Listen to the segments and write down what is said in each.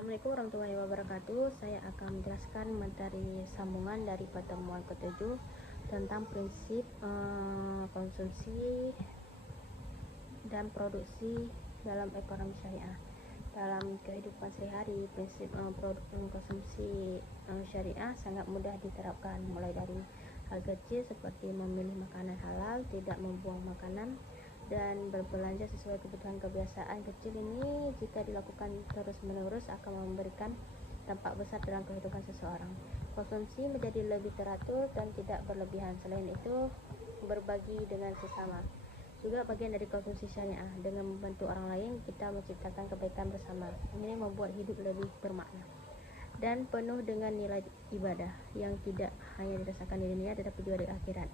Assalamualaikum warahmatullahi wabarakatuh. Saya akan menjelaskan materi sambungan dari pertemuan ke-7 tentang prinsip konsumsi dan produksi dalam ekonomi syariah. Dalam kehidupan sehari-hari, prinsip konsumsi syariah sangat mudah diterapkan, mulai dari hal kecil seperti memilih makanan halal, tidak membuang makanan, dan berbelanja sesuai kebutuhan. Kebiasaan kecil ini jika dilakukan terus-menerus akan memberikan dampak besar dalam kehidupan seseorang. Konsumsi menjadi lebih teratur dan tidak berlebihan. Selain itu, berbagi dengan sesama juga bagian dari konsumsi syariah. Dengan membantu orang lain, kita menciptakan kebaikan bersama. Ini membuat hidup lebih bermakna dan penuh dengan nilai ibadah yang tidak hanya dirasakan di dunia tetapi juga di akhirat.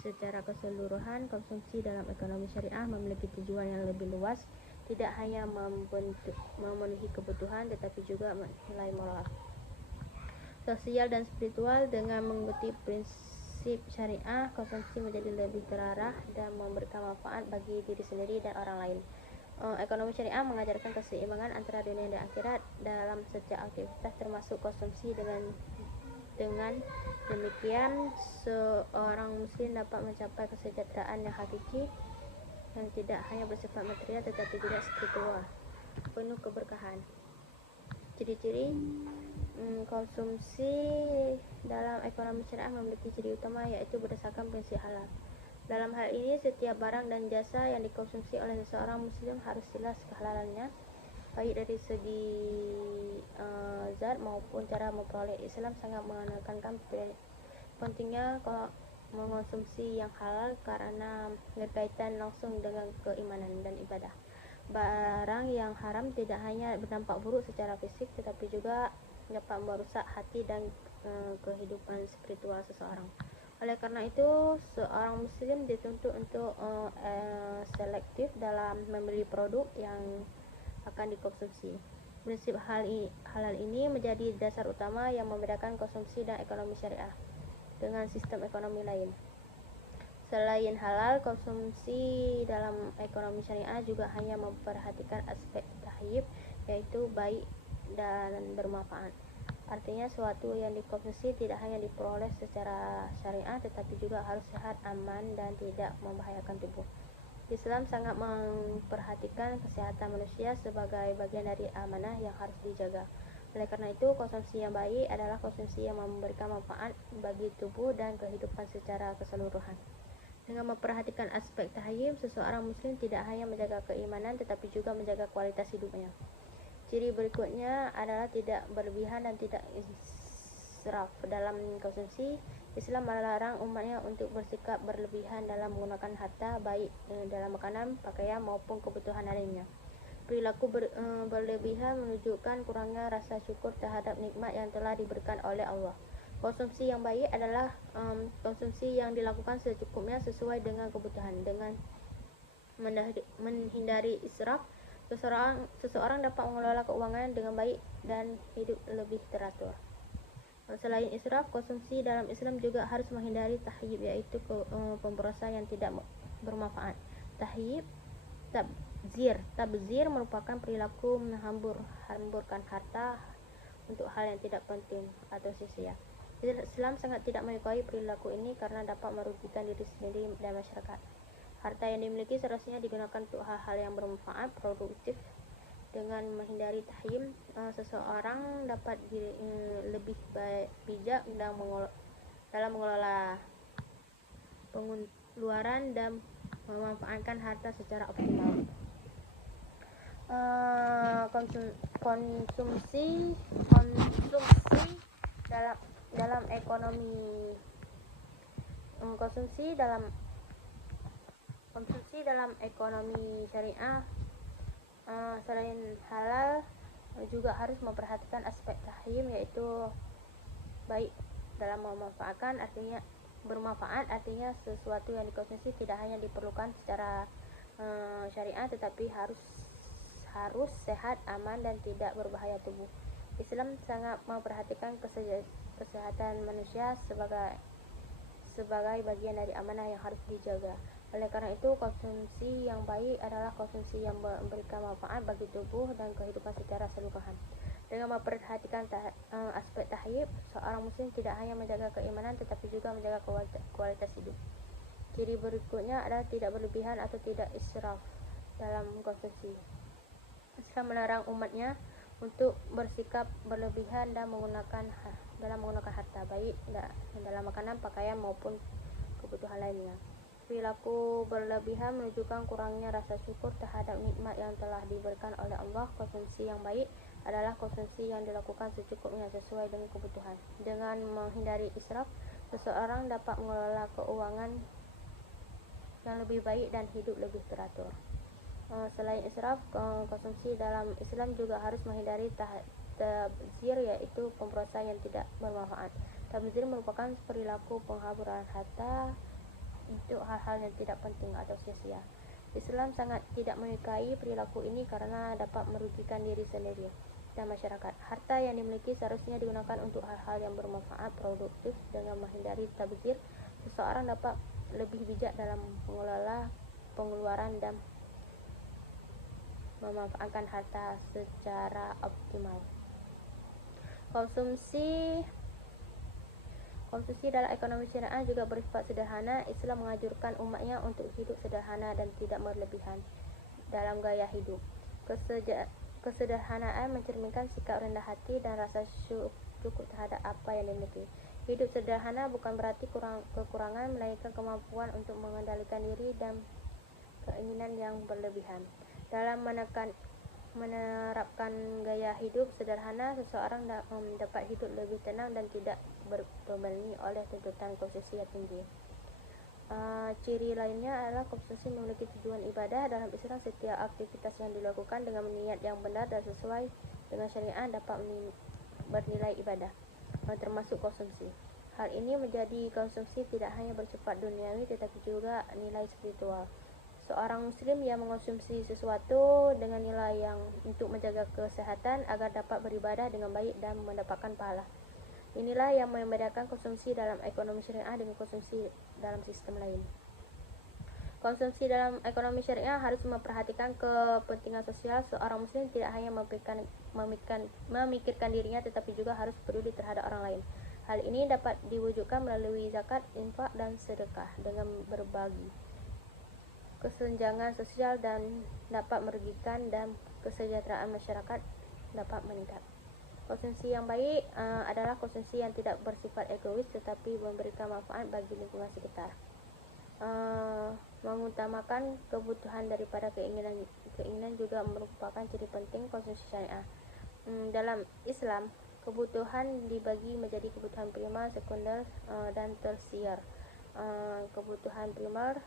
Secara keseluruhan, konsumsi dalam ekonomi syariah memiliki tujuan yang lebih luas, tidak hanya memenuhi kebutuhan tetapi juga nilai moral, sosial, dan spiritual. Dengan mengikuti prinsip syariah, konsumsi menjadi lebih terarah dan memberikan manfaat bagi diri sendiri dan orang lain. Ekonomi syariah mengajarkan keseimbangan antara dunia dan akhirat dalam setiap aktivitas termasuk konsumsi. Dengan demikian, seorang muslim dapat mencapai kesejahteraan yang hakiki yang tidak hanya bersifat material tetapi juga spiritual, penuh keberkahan. Ciri-ciri konsumsi dalam ekonomi syariah memiliki ciri utama, yaitu berdasarkan prinsip halal. Dalam hal ini, setiap barang dan jasa yang dikonsumsi oleh seseorang muslim harus jelas kehalalannya, baik dari segi zat maupun cara memperoleh. Islam sangat menekankan pentingnya mengonsumsi yang halal karena berkaitan langsung dengan keimanan dan ibadah. Barang yang haram tidak hanya berdampak buruk secara fisik tetapi juga dapat merusak hati dan kehidupan spiritual seseorang. Oleh karena itu, seorang muslim dituntut untuk selektif dalam memilih produk yang akan dikonsumsi. Prinsip halal ini menjadi dasar utama yang membedakan konsumsi dan ekonomi syariah dengan sistem ekonomi lain. Selain halal, konsumsi dalam ekonomi syariah juga hanya memperhatikan aspek tahyib, yaitu baik dan bermanfaat. Artinya, suatu yang dikonsumsi tidak hanya diperoleh secara syariah tetapi juga harus sehat, aman, dan tidak membahayakan tubuh. Islam sangat memperhatikan kesehatan manusia sebagai bagian dari amanah yang harus dijaga. Oleh karena itu, konsumsi yang baik adalah konsumsi yang memberikan manfaat bagi tubuh dan kehidupan secara keseluruhan. Dengan memperhatikan aspek tahayyum, seseorang muslim tidak hanya menjaga keimanan tetapi juga menjaga kualitas hidupnya. Ciri berikutnya adalah tidak berlebihan dan tidak israf dalam konsumsi. Islam melarang umatnya untuk bersikap berlebihan dalam menggunakan harta, baik dalam makanan, pakaian maupun kebutuhan lainnya. Perilaku berlebihan menunjukkan kurangnya rasa syukur terhadap nikmat yang telah diberikan oleh Allah. Konsumsi yang baik adalah konsumsi yang dilakukan secukupnya sesuai dengan kebutuhan. Dengan menghindari israf, seseorang dapat mengelola keuangan dengan baik dan hidup lebih teratur. Selain israf, konsumsi dalam Islam juga harus menghindari tahyib, yaitu pemborosan yang tidak bermanfaat. Tabzir merupakan perilaku menghamburkan harta untuk hal yang tidak penting atau sia-sia. Islam sangat tidak menyukai perilaku ini karena dapat merugikan diri sendiri dan masyarakat. Harta yang dimiliki seharusnya digunakan untuk hal-hal yang bermanfaat, produktif. Dengan menghindari tahyim, seseorang dapat lebih bijak dalam mengelola pengeluaran dan memanfaatkan harta secara optimal. Konsumsi dalam ekonomi syariah, selain halal, juga harus memperhatikan aspek tahyim, yaitu baik dalam memanfaatkan, artinya bermanfaat, artinya sesuatu yang dikonsumsi tidak hanya diperlukan secara syariah tetapi harus sehat, aman, dan tidak berbahaya tubuh. Islam sangat memperhatikan kesehatan manusia sebagai bagian dari amanah yang harus dijaga. Oleh karena itu, konsumsi yang baik adalah konsumsi yang memberikan manfaat bagi tubuh dan kehidupan secara keseluruhan. Dengan memperhatikan aspek tahyib, seorang muslim tidak hanya menjaga keimanan tetapi juga menjaga kualitas hidup. Ciri berikutnya adalah tidak berlebihan atau tidak israf dalam konsumsi. Islam melarang umatnya untuk bersikap berlebihan dalam menggunakan harta, baik dalam makanan, pakaian maupun kebutuhan lainnya. Perilaku berlebihan menunjukkan kurangnya rasa syukur terhadap nikmat yang telah diberikan oleh Allah. Konsumsi yang baik adalah konsumsi yang dilakukan secukupnya sesuai dengan kebutuhan. Dengan menghindari israf, seseorang dapat mengelola keuangan yang lebih baik dan hidup lebih teratur. Selain israf, konsumsi dalam Islam juga harus menghindari tabzir, yaitu pemborosan yang tidak bermanfaat. Tabzir merupakan perilaku penghaburan harta untuk hal-hal yang tidak penting atau sia-sia. Islam sangat tidak menyukai perilaku ini karena dapat merugikan diri sendiri dan masyarakat. Harta yang dimiliki seharusnya digunakan untuk hal-hal yang bermanfaat, produktif. Dengan menghindari tabzir, seseorang dapat lebih bijak dalam mengelola pengeluaran dan memanfaatkan harta secara optimal. Konsumsi dalam ekonomi syariah juga bersifat sederhana. Islam menganjurkan umatnya untuk hidup sederhana dan tidak berlebihan dalam gaya hidup. Kesederhanaan mencerminkan sikap rendah hati dan rasa cukup terhadap apa yang dimiliki. Hidup sederhana bukan berarti kekurangan, melainkan kemampuan untuk mengendalikan diri dan keinginan yang berlebihan. Dalam menerapkan gaya hidup sederhana, seseorang dapat hidup lebih tenang dan tidak terbebani oleh tuntutan konsumsi yang tinggi. Ciri lainnya adalah konsumsi memiliki tujuan ibadah. Dalam Islam, setiap aktivitas yang dilakukan dengan niat yang benar dan sesuai dengan syariat dapat bernilai ibadah, termasuk konsumsi. Hal ini menjadi konsumsi tidak hanya bersifat duniawi tetapi juga nilai spiritual. Seorang muslim yang mengonsumsi sesuatu dengan nilai yang untuk menjaga kesehatan agar dapat beribadah dengan baik dan mendapatkan pahala. Inilah yang membedakan konsumsi dalam ekonomi syariah dengan konsumsi dalam sistem lain. Konsumsi dalam ekonomi syariah harus memperhatikan kepentingan sosial. Seorang muslim tidak hanya memikirkan dirinya tetapi juga harus peduli terhadap orang lain. Hal ini dapat diwujudkan melalui zakat, infak, dan sedekah. Dengan berbagi, kesenjangan sosial dan dapat merugikan dan kesejahteraan masyarakat dapat meningkat. Konsumsi yang baik adalah konsumsi yang tidak bersifat egois tetapi memberikan manfaat bagi lingkungan sekitar. Mengutamakan kebutuhan daripada keinginan juga merupakan ciri penting konsumsi syariah. Dalam Islam, kebutuhan dibagi menjadi kebutuhan primer, sekunder, dan tersier. Kebutuhan primer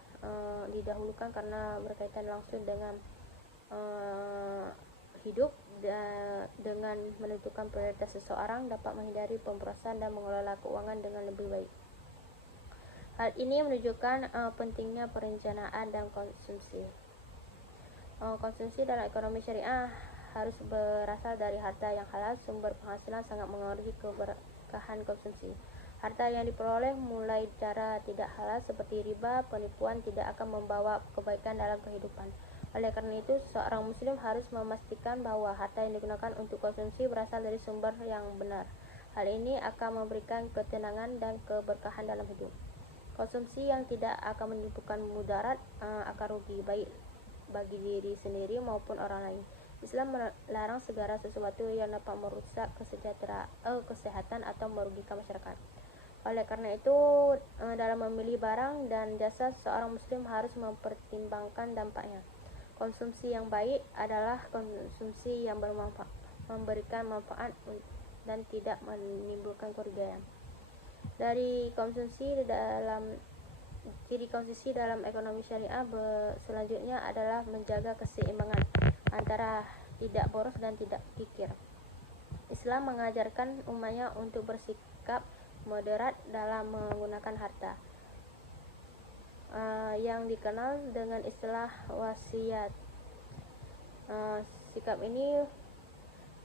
didahulukan karena berkaitan langsung dengan hidup. Dengan menentukan prioritas seseorang dapat menghindari pemborosan dan mengelola keuangan dengan lebih baik. Hal ini menunjukkan pentingnya perencanaan dan konsumsi. Konsumsi dalam ekonomi syariah harus berasal dari harta yang halal. Sumber penghasilan sangat mengaruhi keberkahan konsumsi. Harta yang diperoleh mulai cara tidak halal seperti riba, penipuan tidak akan membawa kebaikan dalam kehidupan. Oleh karena itu, seorang muslim harus memastikan bahwa harta yang digunakan untuk konsumsi berasal dari sumber yang benar. Hal ini akan memberikan ketenangan dan keberkahan dalam hidup. Konsumsi yang tidak akan menimbulkan mudarat akan rugi baik bagi diri sendiri maupun orang lain. Islam melarang segala sesuatu yang dapat merusak kesehatan atau merugikan masyarakat. Oleh karena itu, dalam memilih barang dan jasa, seorang muslim harus mempertimbangkan dampaknya. Konsumsi yang baik adalah konsumsi yang memberikan manfaat dan tidak menimbulkan kerugian. Ciri konsumsi dalam ekonomi syariah selanjutnya adalah menjaga keseimbangan antara tidak boros dan tidak kikir. Islam mengajarkan umatnya untuk bersikap moderat dalam menggunakan harta, yang dikenal dengan istilah wasiat. Sikap ini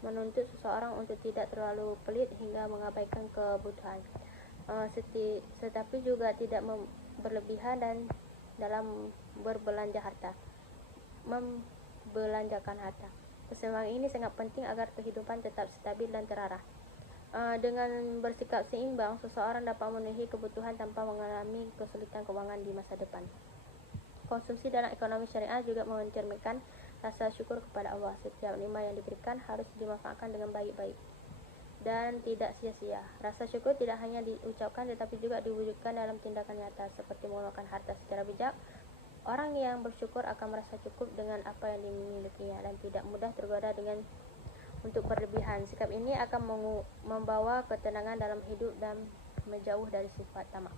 menuntut seseorang untuk tidak terlalu pelit hingga mengabaikan kebutuhan, tetapi juga tidak berlebihan dan dalam membelanjakan harta. Keseimbangan ini sangat penting agar kehidupan tetap stabil dan terarah. Dengan bersikap seimbang, seseorang dapat memenuhi kebutuhan tanpa mengalami kesulitan keuangan di masa depan. Konsumsi dalam ekonomi syariah juga mencerminkan rasa syukur kepada Allah. Setiap nikmat yang diberikan harus dimanfaatkan dengan baik-baik dan tidak sia-sia. Rasa syukur tidak hanya diucapkan tetapi juga diwujudkan dalam tindakan nyata, seperti mengeluarkan harta secara bijak. Orang yang bersyukur akan merasa cukup dengan apa yang dimilikinya dan tidak mudah tergoda dengan untuk berlebihan. Sikap ini akan membawa ketenangan dalam hidup dan menjauh dari sifat tamak.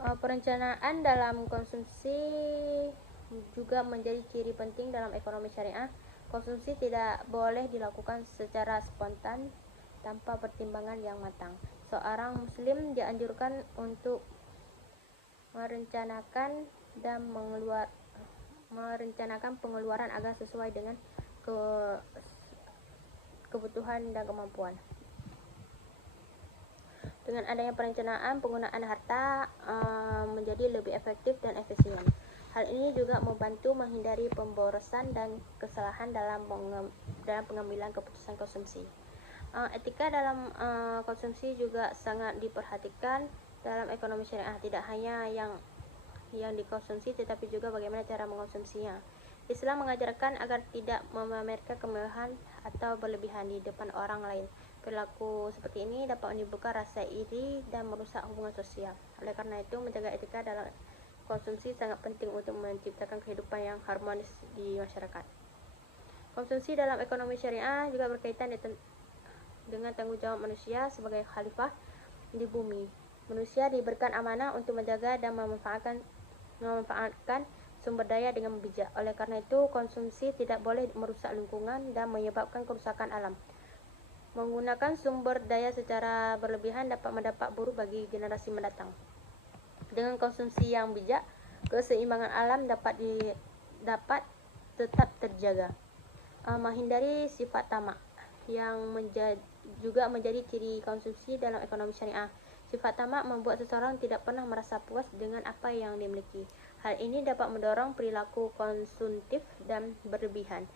Perencanaan dalam konsumsi juga menjadi ciri penting dalam ekonomi syariah. Konsumsi tidak boleh dilakukan secara spontan tanpa pertimbangan yang matang. Seorang muslim dianjurkan untuk merencanakan pengeluaran agar sesuai dengan kebutuhan dan kemampuan. Dengan adanya perencanaan, penggunaan harta menjadi lebih efektif dan efisien. Hal ini juga membantu menghindari pemborosan dan kesalahan dalam pengambilan keputusan konsumsi. Etika dalam konsumsi juga sangat diperhatikan dalam ekonomi syariah. Tidak hanya yang dikonsumsi tetapi juga bagaimana cara mengkonsumsinya. Islam mengajarkan agar tidak memamerkan kemewahan atau berlebihan di depan orang lain. Perilaku seperti ini dapat menimbulkan rasa iri dan merusak hubungan sosial. Oleh karena itu, menjaga etika dalam konsumsi sangat penting untuk menciptakan kehidupan yang harmonis di masyarakat. Konsumsi dalam ekonomi syariah juga berkaitan dengan tanggung jawab manusia sebagai khalifah di bumi. Manusia diberikan amanah untuk menjaga dan memanfaatkan sumber daya dengan bijak. Oleh karena itu, konsumsi tidak boleh merusak lingkungan dan menyebabkan kerusakan alam. Menggunakan sumber daya secara berlebihan dapat mendapat buruk bagi generasi mendatang. Dengan konsumsi yang bijak, keseimbangan alam dapat tetap terjaga. Menghindari sifat tamak yang juga menjadi ciri konsumsi dalam ekonomi syariah. Sifat tamak membuat seseorang tidak pernah merasa puas dengan apa yang dimiliki. Hal ini dapat mendorong perilaku konsumtif dan berlebihan.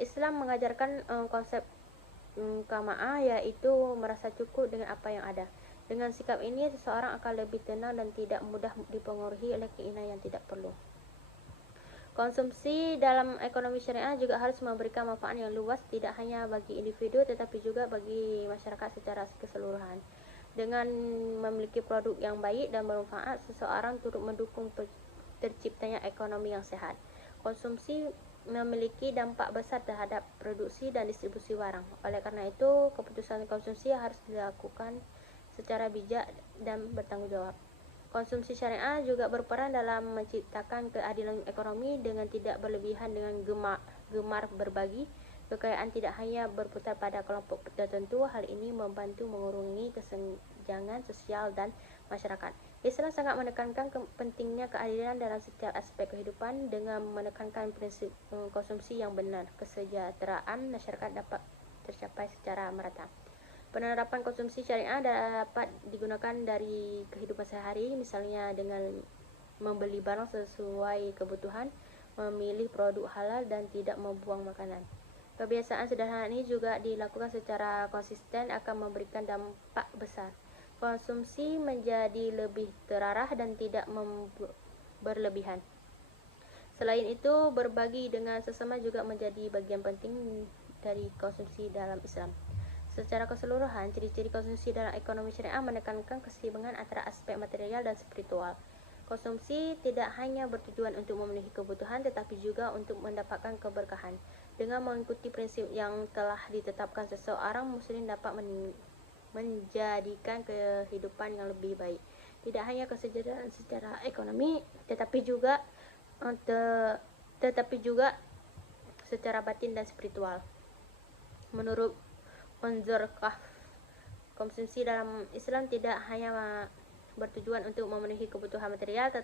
Islam mengajarkan konsep qanaah, yaitu merasa cukup dengan apa yang ada. Dengan sikap ini, seseorang akan lebih tenang dan tidak mudah dipengaruhi oleh keinginan yang tidak perlu. Konsumsi dalam ekonomi syariah juga harus memberikan manfaat yang luas, tidak hanya bagi individu tetapi juga bagi masyarakat secara keseluruhan. Dengan memiliki produk yang baik dan bermanfaat, seseorang turut mendukung terciptanya ekonomi yang sehat. Konsumsi memiliki dampak besar terhadap produksi dan distribusi barang. Oleh karena itu, keputusan konsumsi harus dilakukan secara bijak dan bertanggung jawab. Konsumsi syariah juga berperan dalam menciptakan keadilan ekonomi dengan tidak berlebihan dengan gemar berbagi. Kekayaan tidak hanya berputar pada kelompok tertentu. Hal ini membantu mengurangi kesenjangan sosial dan masyarakat. Islam sangat menekankan pentingnya keadilan dalam setiap aspek kehidupan dengan menekankan prinsip konsumsi yang benar. Kesejahteraan masyarakat dapat tercapai secara merata. Penerapan konsumsi syariah dapat digunakan dari kehidupan sehari-hari, misalnya dengan membeli barang sesuai kebutuhan, memilih produk halal dan tidak membuang makanan. Kebiasaan sederhana ini juga dilakukan secara konsisten akan memberikan dampak besar. Konsumsi menjadi lebih terarah dan tidak berlebihan. Selain itu, berbagi dengan sesama juga menjadi bagian penting dari konsumsi dalam Islam. Secara keseluruhan, ciri-ciri konsumsi dalam ekonomi syariah menekankan keseimbangan antara aspek material dan spiritual. Konsumsi tidak hanya bertujuan untuk memenuhi kebutuhan tetapi juga untuk mendapatkan keberkahan. Dengan mengikuti prinsip yang telah ditetapkan, seseorang muslim dapat menjadikan kehidupan yang lebih baik. Tidak hanya kesejahteraan secara ekonomi tetapi juga secara batin dan spiritual. Menurut Unzur Kahf, konsumsi dalam Islam tidak hanya bertujuan untuk memenuhi kebutuhan material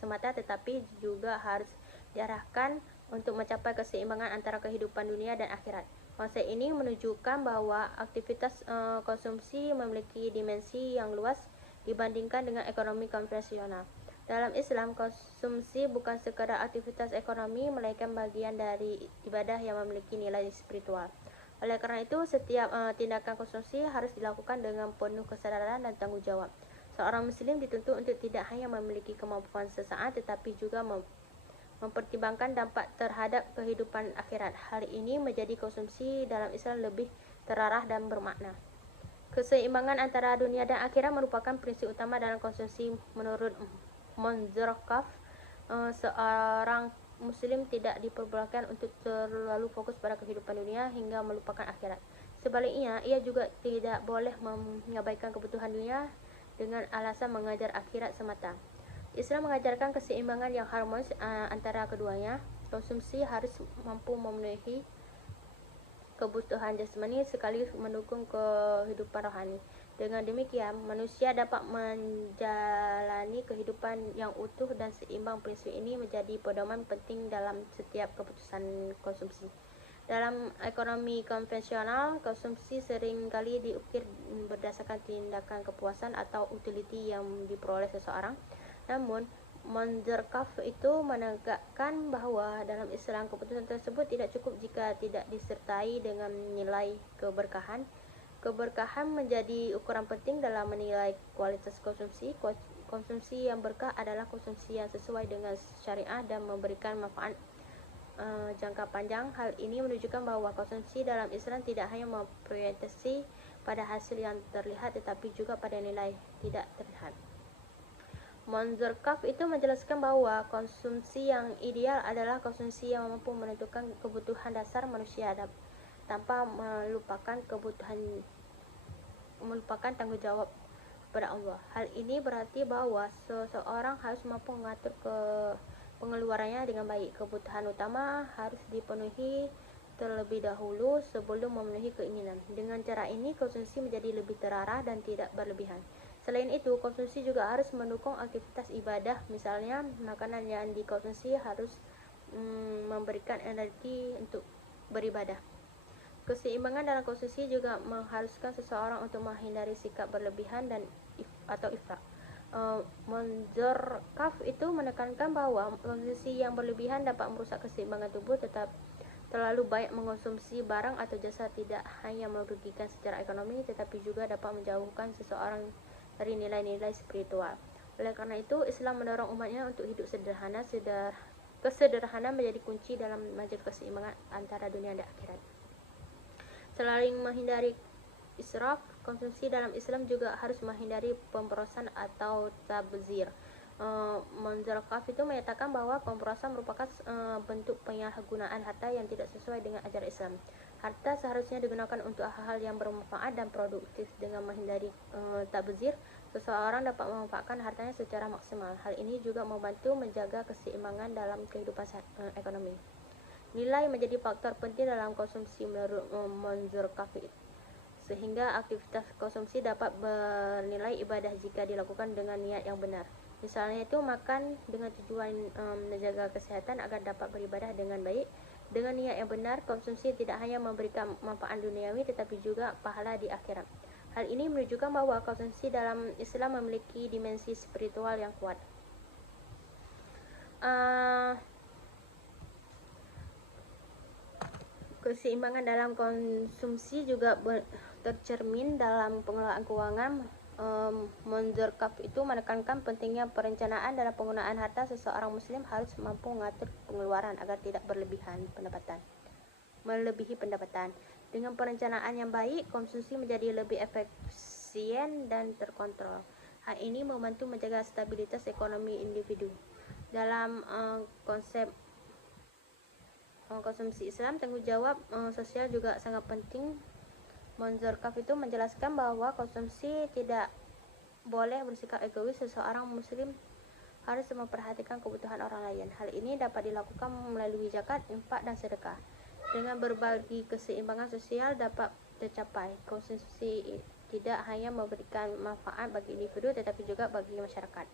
semata tetapi juga harus diarahkan untuk mencapai keseimbangan antara kehidupan dunia dan akhirat. Konsep ini menunjukkan bahwa aktivitas konsumsi memiliki dimensi yang luas dibandingkan dengan ekonomi konvensional. Dalam Islam, konsumsi bukan sekadar aktivitas ekonomi, melainkan bagian dari ibadah yang memiliki nilai spiritual. Oleh karena itu, setiap tindakan konsumsi harus dilakukan dengan penuh kesadaran dan tanggung jawab. Seorang muslim dituntut untuk tidak hanya memiliki kemampuan sesaat, tetapi juga mempertimbangkan dampak terhadap kehidupan akhirat. Hal ini menjadi konsumsi dalam Islam lebih terarah dan bermakna. Keseimbangan antara dunia dan akhirat merupakan prinsip utama dalam konsumsi. Menurut Monzerkaf, seorang muslim tidak diperbolehkan untuk terlalu fokus pada kehidupan dunia hingga melupakan akhirat. Sebaliknya, ia juga tidak boleh mengabaikan kebutuhan dunia dengan alasan mengajar akhirat semata. Islam mengajarkan keseimbangan yang harmonis antara keduanya. Konsumsi harus mampu memenuhi kebutuhan jasmani sekaligus mendukung kehidupan rohani. Dengan demikian, manusia dapat menjalani kehidupan yang utuh dan seimbang. Prinsip ini menjadi pedoman penting dalam setiap keputusan konsumsi. Dalam ekonomi konvensional, konsumsi seringkali diukir berdasarkan tindakan kepuasan atau utility yang diperoleh seseorang. Namun, Monzerkaf itu menegakkan bahwa dalam Islam keputusan tersebut tidak cukup jika tidak disertai dengan nilai keberkahan. Keberkahan menjadi ukuran penting dalam menilai kualitas konsumsi. Konsumsi yang berkah adalah konsumsi yang sesuai dengan syariah dan memberikan manfaat jangka panjang. Hal ini menunjukkan bahwa konsumsi dalam Islam tidak hanya memprioritaskan pada hasil yang terlihat, tetapi juga pada nilai tidak terlihat. Monzerkaf itu menjelaskan bahwa konsumsi yang ideal adalah konsumsi yang mampu menentukan kebutuhan dasar manusia tanpa melupakan tanggung jawab kepada Allah. Hal ini berarti bahwa seseorang harus mampu mengatur pengeluarannya dengan baik. Kebutuhan utama harus dipenuhi terlebih dahulu sebelum memenuhi keinginan. Dengan cara ini, konsumsi menjadi lebih terarah dan tidak berlebihan. Selain itu, konsumsi juga harus mendukung aktivitas ibadah. Misalnya, makanan yang dikonsumsi harus memberikan energi untuk beribadah. Keseimbangan dalam konsumsi juga mengharuskan seseorang untuk menghindari sikap berlebihan atau ifrat. Monzerkaf itu menekankan bahwa konsumsi yang berlebihan dapat merusak keseimbangan tubuh. Terlalu banyak mengonsumsi barang atau jasa tidak hanya merugikan secara ekonomi, tetapi juga dapat menjauhkan seseorang dari nilai-nilai spiritual. Oleh karena itu, Islam mendorong umatnya untuk hidup sederhana. Kesederhanaan menjadi kunci dalam menjaga keseimbangan antara dunia dan akhirat. Selain menghindari israf, konsumsi dalam Islam juga harus menghindari pemborosan atau tabzir. Monzerkaf itu menyatakan bahwa pemborosan merupakan bentuk penyalahgunaan harta yang tidak sesuai dengan ajaran Islam. Harta seharusnya digunakan untuk hal-hal yang bermanfaat dan produktif. Dengan menghindari tabzir, seseorang dapat memanfaatkan hartanya secara maksimal. Hal ini juga membantu menjaga keseimbangan dalam kehidupan ekonomi. Nilai menjadi faktor penting dalam konsumsi menurut Monzerkaf, sehingga aktivitas konsumsi dapat bernilai ibadah jika dilakukan dengan niat yang benar. Misalnya itu makan dengan tujuan menjaga kesehatan agar dapat beribadah dengan baik. Dengan niat yang benar, konsumsi tidak hanya memberikan manfaat duniawi tetapi juga pahala di akhirat. Hal ini menunjukkan bahwa konsumsi dalam Islam memiliki dimensi spiritual yang kuat. Keseimbangan dalam konsumsi juga tercermin dalam pengelolaan keuangan. Monzerkaf itu menekankan pentingnya perencanaan dalam penggunaan harta. Seseorang muslim harus mampu mengatur pengeluaran agar tidak melebihi pendapatan. Dengan perencanaan yang baik, konsumsi menjadi lebih efisien dan terkontrol. Hal ini membantu menjaga stabilitas ekonomi individu. Dalam konsep konsumsi Islam, tanggung jawab sosial juga sangat penting. Monzerkaf itu menjelaskan bahwa konsumsi tidak boleh bersikap egois. Seseorang muslim harus memperhatikan kebutuhan orang lain. Hal ini dapat dilakukan melalui zakat, infak, dan sedekah. Dengan berbagi, keseimbangan sosial dapat tercapai. Konsumsi tidak hanya memberikan manfaat bagi individu tetapi juga bagi masyarakat.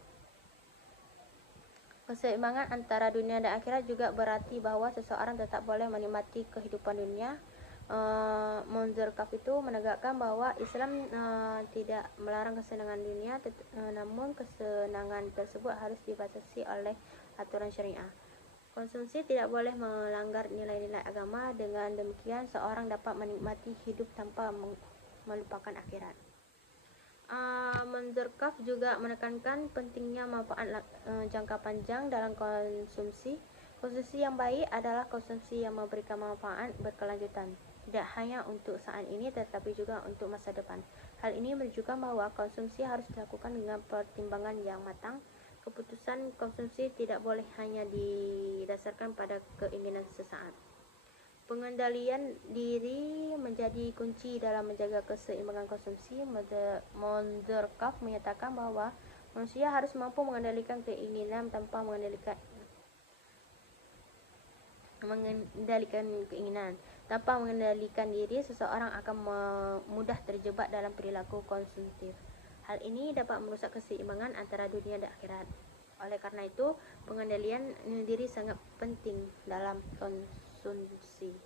Keseimbangan antara dunia dan akhirat juga berarti bahwa seseorang tetap boleh menikmati kehidupan dunia Monzerkaf itu menegakkan bahwa Islam tidak melarang kesenangan dunia, namun kesenangan tersebut harus dibatasi oleh aturan syariah. Konsumsi tidak boleh melanggar nilai-nilai agama. Dengan demikian, seorang dapat menikmati hidup tanpa melupakan akhirat. Monzerkaf juga menekankan pentingnya manfaat jangka panjang dalam konsumsi. Konsumsi yang baik adalah konsumsi yang memberikan manfaat berkelanjutan, tidak hanya untuk saat ini tetapi juga untuk masa depan. Hal ini menunjukkan bahwa konsumsi harus dilakukan dengan pertimbangan yang matang. Keputusan konsumsi tidak boleh hanya didasarkan pada keinginan sesaat. Pengendalian diri menjadi kunci dalam menjaga keseimbangan konsumsi. Monzerkaf menyatakan bahwa manusia harus mampu mengendalikan keinginan tanpa mengendalikan keinginan. Tanpa mengendalikan diri, seseorang akan mudah terjebak dalam perilaku konsumtif. Hal ini dapat merusak keseimbangan antara dunia dan akhirat. Oleh karena itu, pengendalian diri sangat penting dalam konsumsi.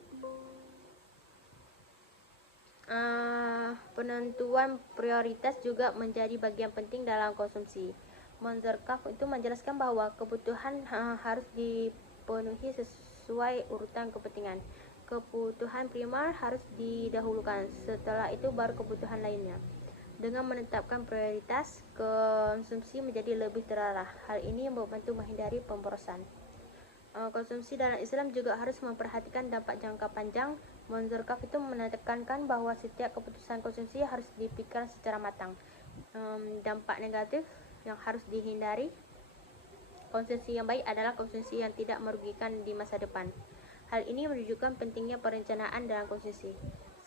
Penentuan prioritas juga menjadi bagian penting dalam konsumsi. Monzerkaf itu menjelaskan bahwa kebutuhan harus dipenuhi sesuai urutan kepentingan. Kebutuhan primer harus didahulukan, setelah itu baru kebutuhan lainnya. Dengan menetapkan prioritas, konsumsi menjadi lebih terarah. Hal ini membantu menghindari pemborosan. Konsumsi dalam Islam juga harus memperhatikan dampak jangka panjang. Monzerkaf itu menekankan bahwa setiap keputusan konsumsi harus dipikirkan secara matang. Dampak negatif yang harus dihindari. Konsumsi yang baik adalah konsumsi yang tidak merugikan di masa depan. Hal ini menunjukkan pentingnya perencanaan dalam konsumsi.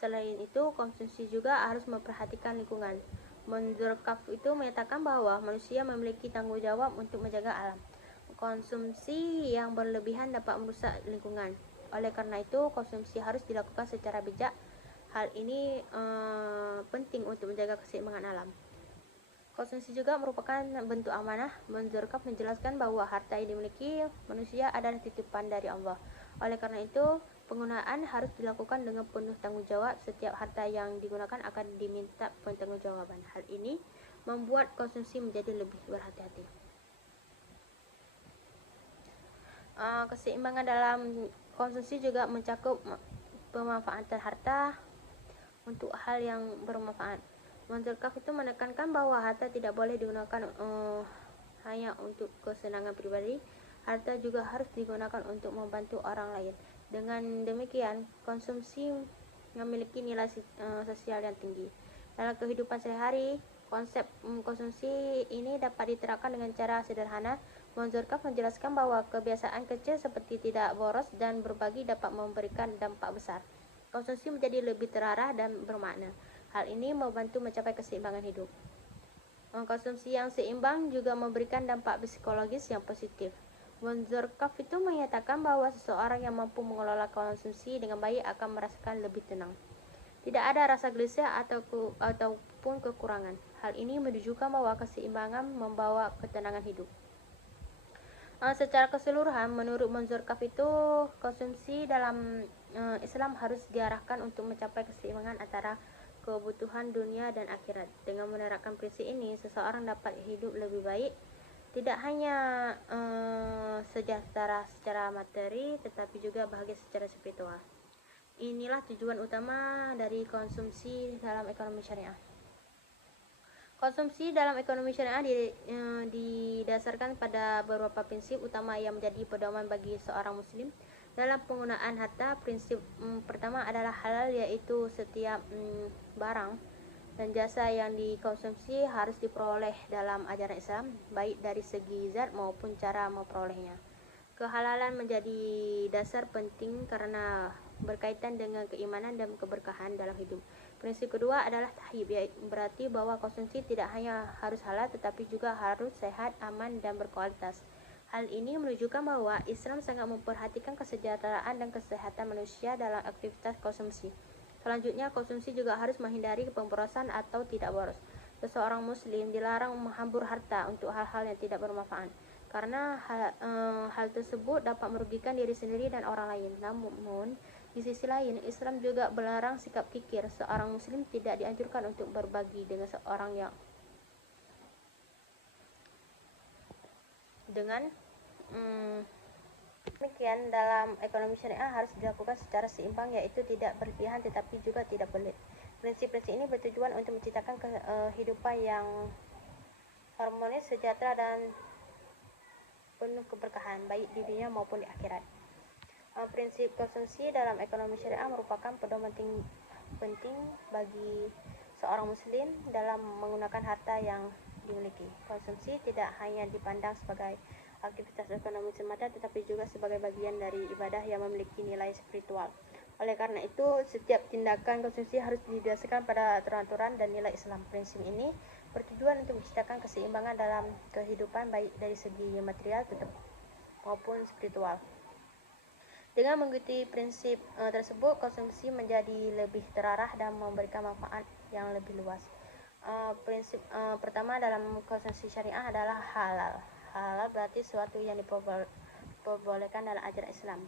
Selain itu, konsumsi juga harus memperhatikan lingkungan. Monzerkaf itu menyatakan bahwa manusia memiliki tanggung jawab untuk menjaga alam. Konsumsi yang berlebihan dapat merusak lingkungan. Oleh karena itu, konsumsi harus dilakukan secara bijak. Hal ini penting untuk menjaga keseimbangan alam. Konsumsi juga merupakan bentuk amanah. Monzerkaf menjelaskan bahwa harta yang dimiliki manusia adalah titipan dari Allah. Oleh karena itu, penggunaan harus dilakukan dengan penuh tanggung jawab. Setiap harta yang digunakan akan diminta pertanggungjawaban. Hal ini membuat konsumsi menjadi lebih berhati-hati. Keseimbangan dalam konsumsi juga mencakup pemanfaatan harta untuk hal yang bermanfaat. Monzerkaf itu menekankan bahwa harta tidak boleh digunakan hanya untuk kesenangan pribadi. Harta juga harus digunakan untuk membantu orang lain. Dengan demikian, konsumsi memiliki nilai sosial yang tinggi. Dalam kehidupan sehari-hari, konsep konsumsi ini dapat diterapkan dengan cara sederhana. Monzerkaf menjelaskan bahwa kebiasaan kecil seperti tidak boros dan berbagi dapat memberikan dampak besar. Konsumsi menjadi lebih terarah dan bermakna. Hal ini membantu mencapai keseimbangan hidup. Konsumsi yang seimbang juga memberikan dampak psikologis yang positif. Monzerkaf itu menyatakan bahwa seseorang yang mampu mengelola konsumsi dengan baik akan merasakan lebih tenang. Tidak ada rasa gelisah ataupun kekurangan. Hal ini menunjukkan bahwa keseimbangan membawa ketenangan hidup. Secara keseluruhan, menurut Monzerkaf itu, konsumsi dalam Islam harus diarahkan untuk mencapai keseimbangan antara kebutuhan dunia dan akhirat. Dengan menerapkan prinsip ini, seseorang dapat hidup lebih baik, tidak hanya sejahtera secara materi, tetapi juga bahagia secara spiritual. Inilah tujuan utama dari konsumsi dalam ekonomi syariah. Konsumsi dalam ekonomi syariah didasarkan pada beberapa prinsip utama yang menjadi pedoman bagi seorang muslim dalam penggunaan harta. Prinsip pertama adalah halal, yaitu setiap barang dan jasa yang dikonsumsi harus diperoleh dalam ajaran Islam, baik dari segi zat maupun cara memperolehnya. Kehalalan menjadi dasar penting karena berkaitan dengan keimanan dan keberkahan dalam hidup. Prinsip kedua adalah tahyib, berarti bahwa konsumsi tidak hanya harus halal tetapi juga harus sehat, aman, dan berkualitas. Hal ini menunjukkan bahwa Islam sangat memperhatikan kesejahteraan dan kesehatan manusia dalam aktivitas konsumsi. Selanjutnya, konsumsi juga harus menghindari pemborosan atau tidak boros. Seseorang muslim dilarang menghambur harta untuk hal-hal yang tidak bermanfaat, karena hal tersebut dapat merugikan diri sendiri dan orang lain. Namun, Di sisi lain, Islam juga melarang sikap kikir. Seorang muslim tidak dianjurkan untuk berbagi dengan seorang yang dengan demikian dalam ekonomi syariah harus dilakukan secara seimbang, yaitu tidak berlebihan tetapi juga tidak berlebihan. Prinsip-prinsip ini bertujuan untuk menciptakan kehidupan yang harmonis, sejahtera, dan penuh keberkahan, baik di dunia maupun di akhirat. Prinsip konsumsi dalam ekonomi syariah merupakan pedoman penting bagi seorang muslim dalam menggunakan harta yang dimiliki. Konsumsi tidak hanya dipandang sebagai aktivitas ekonomi semata, tetapi juga sebagai bagian dari ibadah yang memiliki nilai spiritual. Oleh karena itu, setiap tindakan konsumsi harus didasarkan pada aturan-aturan dan nilai Islam. Prinsip ini bertujuan untuk menciptakan keseimbangan dalam kehidupan, baik dari segi material maupun spiritual. Dengan mengikuti prinsip tersebut, konsumsi menjadi lebih terarah dan memberikan manfaat yang lebih luas. Prinsip pertama dalam konsumsi syariah adalah halal. Halal berarti sesuatu yang diperbolehkan dalam ajaran Islam.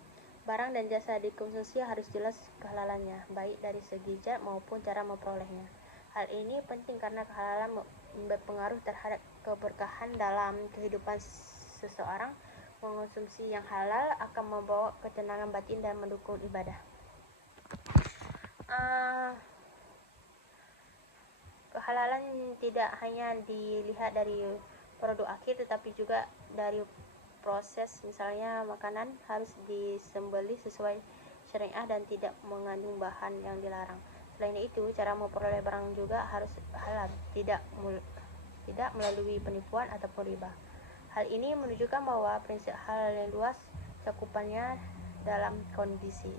Barang dan jasa dikonsumsi harus jelas kehalalannya, baik dari segi zat maupun cara memperolehnya. Hal ini penting karena kehalalan berpengaruh terhadap keberkahan dalam kehidupan seseorang. Mengonsumsi yang halal akan membawa ketenangan batin dan mendukung ibadah. Kehalalan tidak hanya dilihat dari produk akhir, tetapi juga dari proses. Misalnya makanan harus disembelih sesuai syariah dan tidak mengandung bahan yang dilarang. Selain itu, cara memperoleh barang juga harus halal, tidak melalui penipuan ataupun riba. Hal ini menunjukkan bahwa prinsip halal yang luas cakupannya dalam kondisi.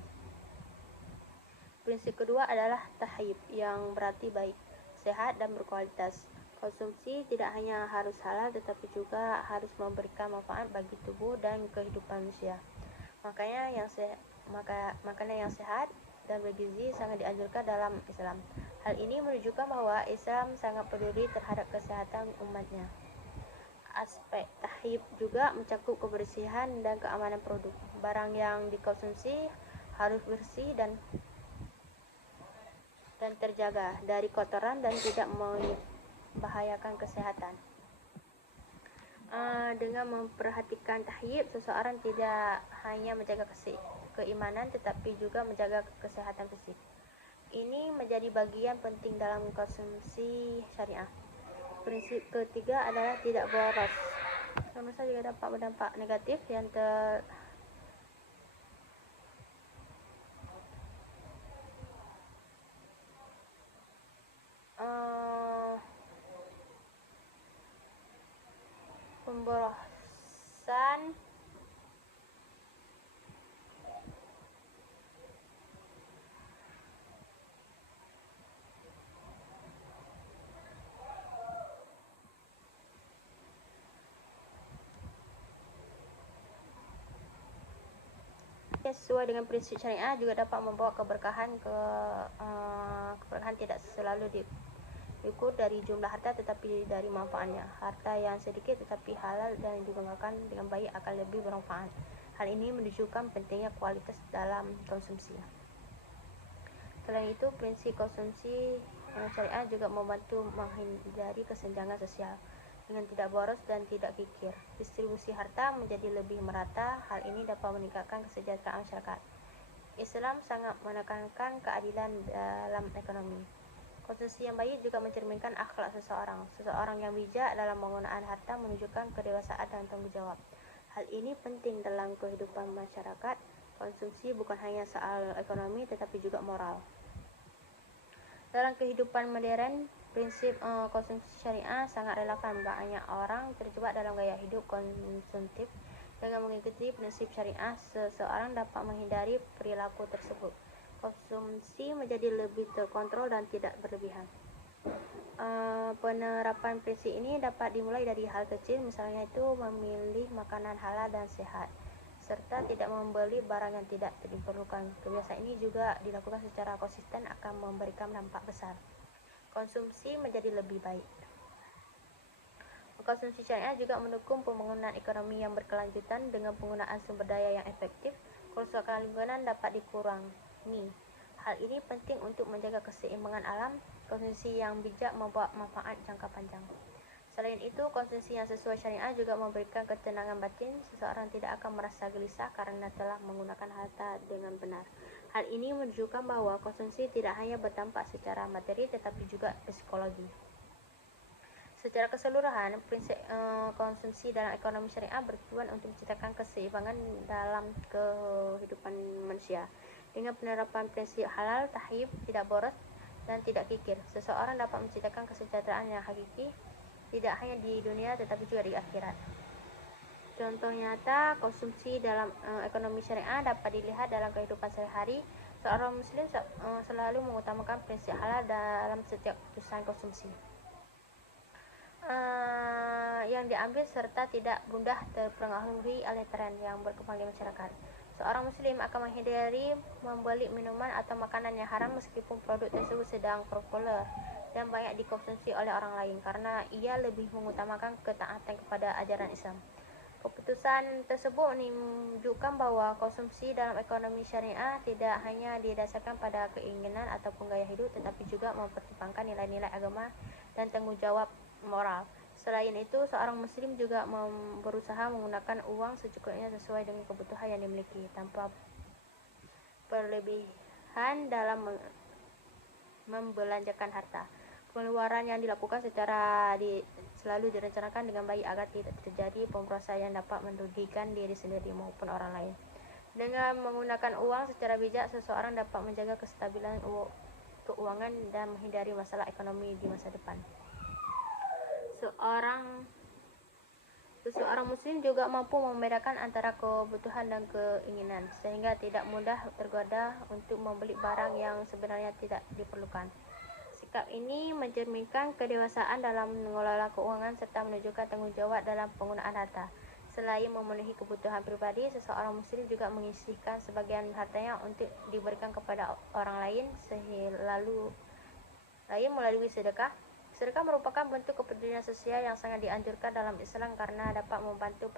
Prinsip kedua adalah tahyib, yang berarti baik, sehat, dan berkualitas. Konsumsi tidak hanya harus halal, tetapi juga harus memberikan manfaat bagi tubuh dan kehidupan manusia. Makanan yang sehat dan bergizi sangat dianjurkan dalam Islam. Hal ini menunjukkan bahwa Islam sangat peduli terhadap kesehatan umatnya. Aspek tahyib juga mencakup kebersihan dan keamanan produk. Barang yang dikonsumsi harus bersih dan terjaga dari kotoran dan tidak membahayakan kesehatan. Dengan memperhatikan tahyib, seseorang tidak hanya menjaga keimanan tetapi juga menjaga kesehatan fisik. Ini menjadi bagian penting dalam konsumsi syariah. Prinsip ketiga adalah tidak boros. Dosa juga dapat berdampak negatif yang pemborosan sesuai dengan prinsip syariah juga dapat membawa keberkahan. Keberkahan tidak selalu diukur dari jumlah harta tetapi dari manfaatnya. Harta yang sedikit tetapi halal dan digunakan dengan baik akan lebih bermanfaat. Hal ini menunjukkan pentingnya kualitas dalam konsumsi. Selain itu, prinsip konsumsi syariah juga membantu menghindari kesenjangan sosial dengan tidak boros dan tidak kikir. Distribusi harta menjadi lebih merata. Hal ini dapat meningkatkan kesejahteraan masyarakat. Islam sangat menekankan keadilan dalam ekonomi. Konsumsi yang baik juga mencerminkan akhlak seseorang. Seseorang yang bijak dalam penggunaan harta menunjukkan kedewasaan dan tanggung jawab. Hal ini penting dalam kehidupan masyarakat. Konsumsi bukan hanya soal ekonomi tetapi juga moral. Dalam kehidupan modern, prinsip konsumsi syariah sangat relevan. Banyak orang terjebak dalam gaya hidup konsumtif. Dengan mengikuti prinsip syariah, seseorang dapat menghindari perilaku tersebut. Konsumsi menjadi lebih terkontrol dan tidak berlebihan. Penerapan prinsip ini dapat dimulai dari hal kecil, misalnya itu memilih makanan halal dan sehat, serta tidak membeli barang yang tidak diperlukan. Kebiasaan ini juga dilakukan secara konsisten akan memberikan dampak besar. Konsumsi menjadi lebih baik. Konsumsi syariah juga mendukung pembangunan ekonomi yang berkelanjutan. Dengan penggunaan sumber daya yang efektif, kerusakan lingkungan dapat dikurangi. ini. Hal ini penting untuk menjaga keseimbangan alam. Konsumsi yang bijak membawa manfaat jangka panjang. Selain itu, konsumsi yang sesuai syariah juga memberikan ketenangan batin. Seseorang tidak akan merasa gelisah karena telah menggunakan harta dengan benar. Hal ini menunjukkan bahwa konsumsi tidak hanya berdampak secara materi tetapi juga psikologi. Secara keseluruhan, prinsip konsumsi dalam ekonomi syariah bertujuan untuk menciptakan keseimbangan dalam kehidupan manusia. Dengan penerapan prinsip halal, tahyib, tidak boros, dan tidak kikir, seseorang dapat menciptakan kesejahteraan yang hakiki, tidak hanya di dunia tetapi juga di akhirat. Contoh nyata konsumsi dalam ekonomi syariah dapat dilihat dalam kehidupan sehari-hari. Seorang muslim selalu mengutamakan prinsip halal dalam setiap keputusan konsumsi yang diambil serta tidak mudah terpengaruhi oleh tren yang berkembang di masyarakat. Seorang muslim akan menghindari membeli minuman atau makanan yang haram meskipun produk tersebut sedang populer dan banyak dikonsumsi oleh orang lain karena ia lebih mengutamakan ketaatan kepada ajaran Islam. Keputusan tersebut menunjukkan bahwa konsumsi dalam ekonomi syariah tidak hanya didasarkan pada keinginan ataupun gaya hidup tetapi juga mempertimbangkan nilai-nilai agama dan tanggung jawab moral. Selain itu, seorang muslim juga berusaha menggunakan uang secukupnya sesuai dengan kebutuhan yang dimiliki tanpa berlebihan dalam membelanjakan harta. Pengeluaran yang dilakukan selalu direncanakan dengan baik agar tidak terjadi pemborosan yang dapat merugikan diri sendiri maupun orang lain. Dengan menggunakan uang secara bijak, seseorang dapat menjaga kestabilan keuangan dan menghindari masalah ekonomi di masa depan. Seseorang muslim juga mampu membedakan antara kebutuhan dan keinginan, sehingga tidak mudah tergoda untuk membeli barang yang sebenarnya tidak diperlukan. Sikap ini mencerminkan kedewasaan dalam mengelola keuangan serta menunjukkan tanggung jawab dalam penggunaan harta. Selain memenuhi kebutuhan pribadi, seseorang muslim juga menyisihkan sebagian hartanya untuk diberikan kepada orang lain melalui sedekah. Sedekah merupakan bentuk kepedulian sosial yang sangat dianjurkan dalam Islam karena dapat membantu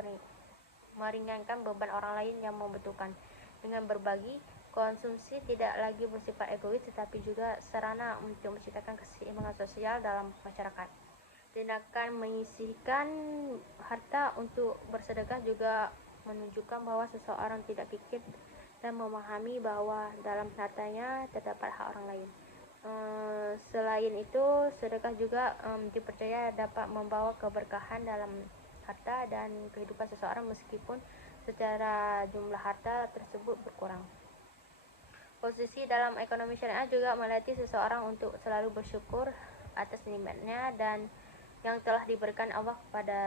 meringankan beban orang lain yang membutuhkan. Dengan berbagi, konsumsi tidak lagi bersifat egois tetapi juga sarana untuk menciptakan keseimbangan sosial dalam masyarakat. Tindakan menyisihkan harta untuk bersedekah juga menunjukkan bahwa seseorang tidak kikir dan memahami bahwa dalam hartanya terdapat hak orang lain. Selain itu, sedekah juga dipercaya dapat membawa keberkahan dalam harta dan kehidupan seseorang meskipun secara jumlah harta tersebut berkurang. Posisi dalam ekonomi syariah juga melatih seseorang untuk selalu bersyukur atas nikmatnya dan yang telah diberikan Allah kepada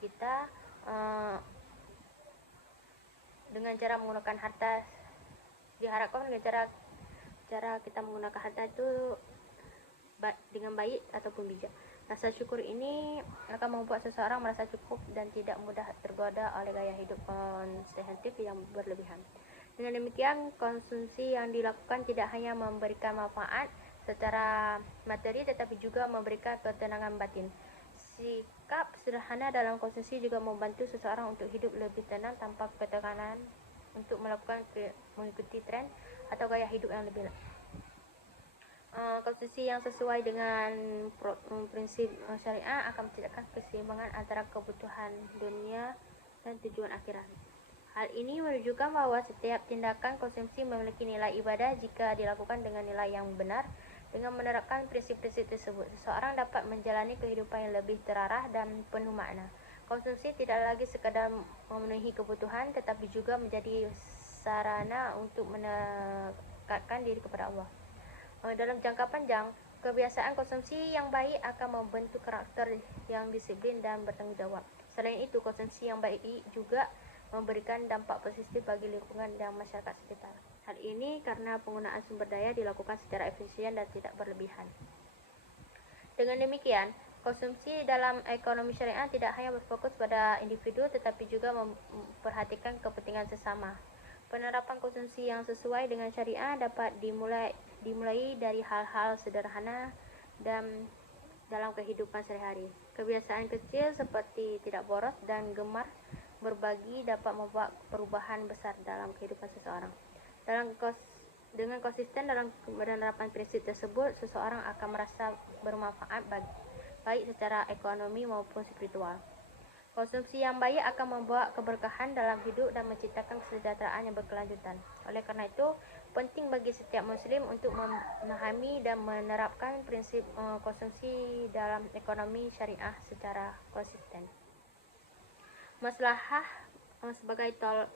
kita dengan cara menggunakan harta. Diharapkan dengan cara kita menggunakan harta itu dengan baik ataupun bijak. Rasa syukur ini akan membuat seseorang merasa cukup dan tidak mudah tergoda oleh gaya hidup konsumtif yang berlebihan. Dengan demikian, konsumsi yang dilakukan tidak hanya memberikan manfaat secara materi tetapi juga memberikan ketenangan batin. Sikap sederhana dalam konsumsi juga membantu seseorang untuk hidup lebih tenang tanpa ketekanan untuk mengikuti tren atau gaya hidup yang lebih konsumsi yang sesuai dengan prinsip syariah akan menciptakan keseimbangan antara kebutuhan dunia dan tujuan akhirat. Hal ini menunjukkan bahwa setiap tindakan konsumsi memiliki nilai ibadah jika dilakukan dengan nilai yang benar. Dengan menerapkan prinsip-prinsip tersebut, seseorang dapat menjalani kehidupan yang lebih terarah dan penuh makna. Konsumsi tidak lagi sekadar memenuhi kebutuhan tetapi juga menjadi sarana untuk mendekatkan diri kepada Allah. Dalam jangka panjang, kebiasaan konsumsi yang baik akan membentuk karakter yang disiplin dan bertanggung jawab. Selain itu, konsumsi yang baik juga memberikan dampak positif bagi lingkungan dan masyarakat sekitar. Hal ini karena penggunaan sumber daya dilakukan secara efisien dan tidak berlebihan. Dengan demikian, konsumsi dalam ekonomi syariah tidak hanya berfokus pada individu tetapi juga memperhatikan kepentingan sesama. Penerapan konsumsi yang sesuai dengan syariah dapat dimulai dari hal-hal sederhana dan dalam kehidupan sehari-hari. Kebiasaan kecil seperti tidak boros dan gemar berbagi dapat membuat perubahan besar dalam kehidupan seseorang. Dengan konsisten dalam penerapan prinsip tersebut, seseorang akan merasa bermanfaat baik secara ekonomi maupun spiritual. Konsumsi yang baik akan membawa keberkahan dalam hidup dan menciptakan kesejahteraan yang berkelanjutan. Oleh karena itu, penting bagi setiap muslim untuk memahami dan menerapkan prinsip konsumsi dalam ekonomi syariah secara konsisten. Maslahah sebagai tolak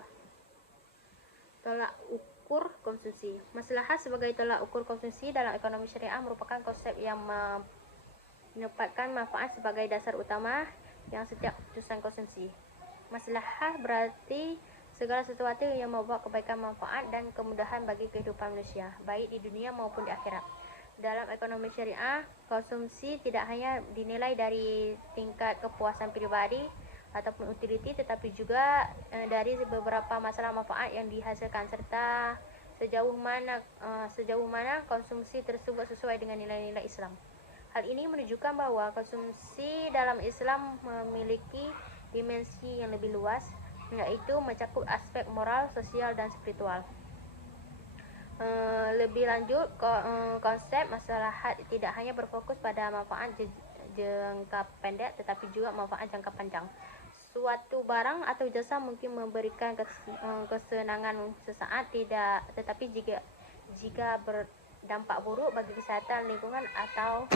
ukur konsumsi. Maslahah sebagai tolak ukur konsumsi dalam ekonomi syariah merupakan konsep yang menempatkan manfaat sebagai dasar utama yang setiap keputusan konsumsi. Maslahah berarti segala sesuatu yang membawa kebaikan, manfaat, dan kemudahan bagi kehidupan manusia, baik di dunia maupun di akhirat. Dalam ekonomi syariah, konsumsi tidak hanya dinilai dari tingkat kepuasan pribadi ataupun utility, tetapi juga dari beberapa masalah manfaat yang dihasilkan serta sejauh mana konsumsi tersebut sesuai dengan nilai-nilai Islam. Hal ini menunjukkan bahwa konsumsi dalam Islam memiliki dimensi yang lebih luas, yaitu mencakup aspek moral, sosial, dan spiritual. Lebih lanjut, konsep maslahat tidak hanya berfokus pada manfaat jangka pendek, tetapi juga manfaat jangka panjang. Suatu barang atau jasa mungkin memberikan kesenangan sesaat, tetapi jika berdampak buruk bagi kesehatan lingkungan atau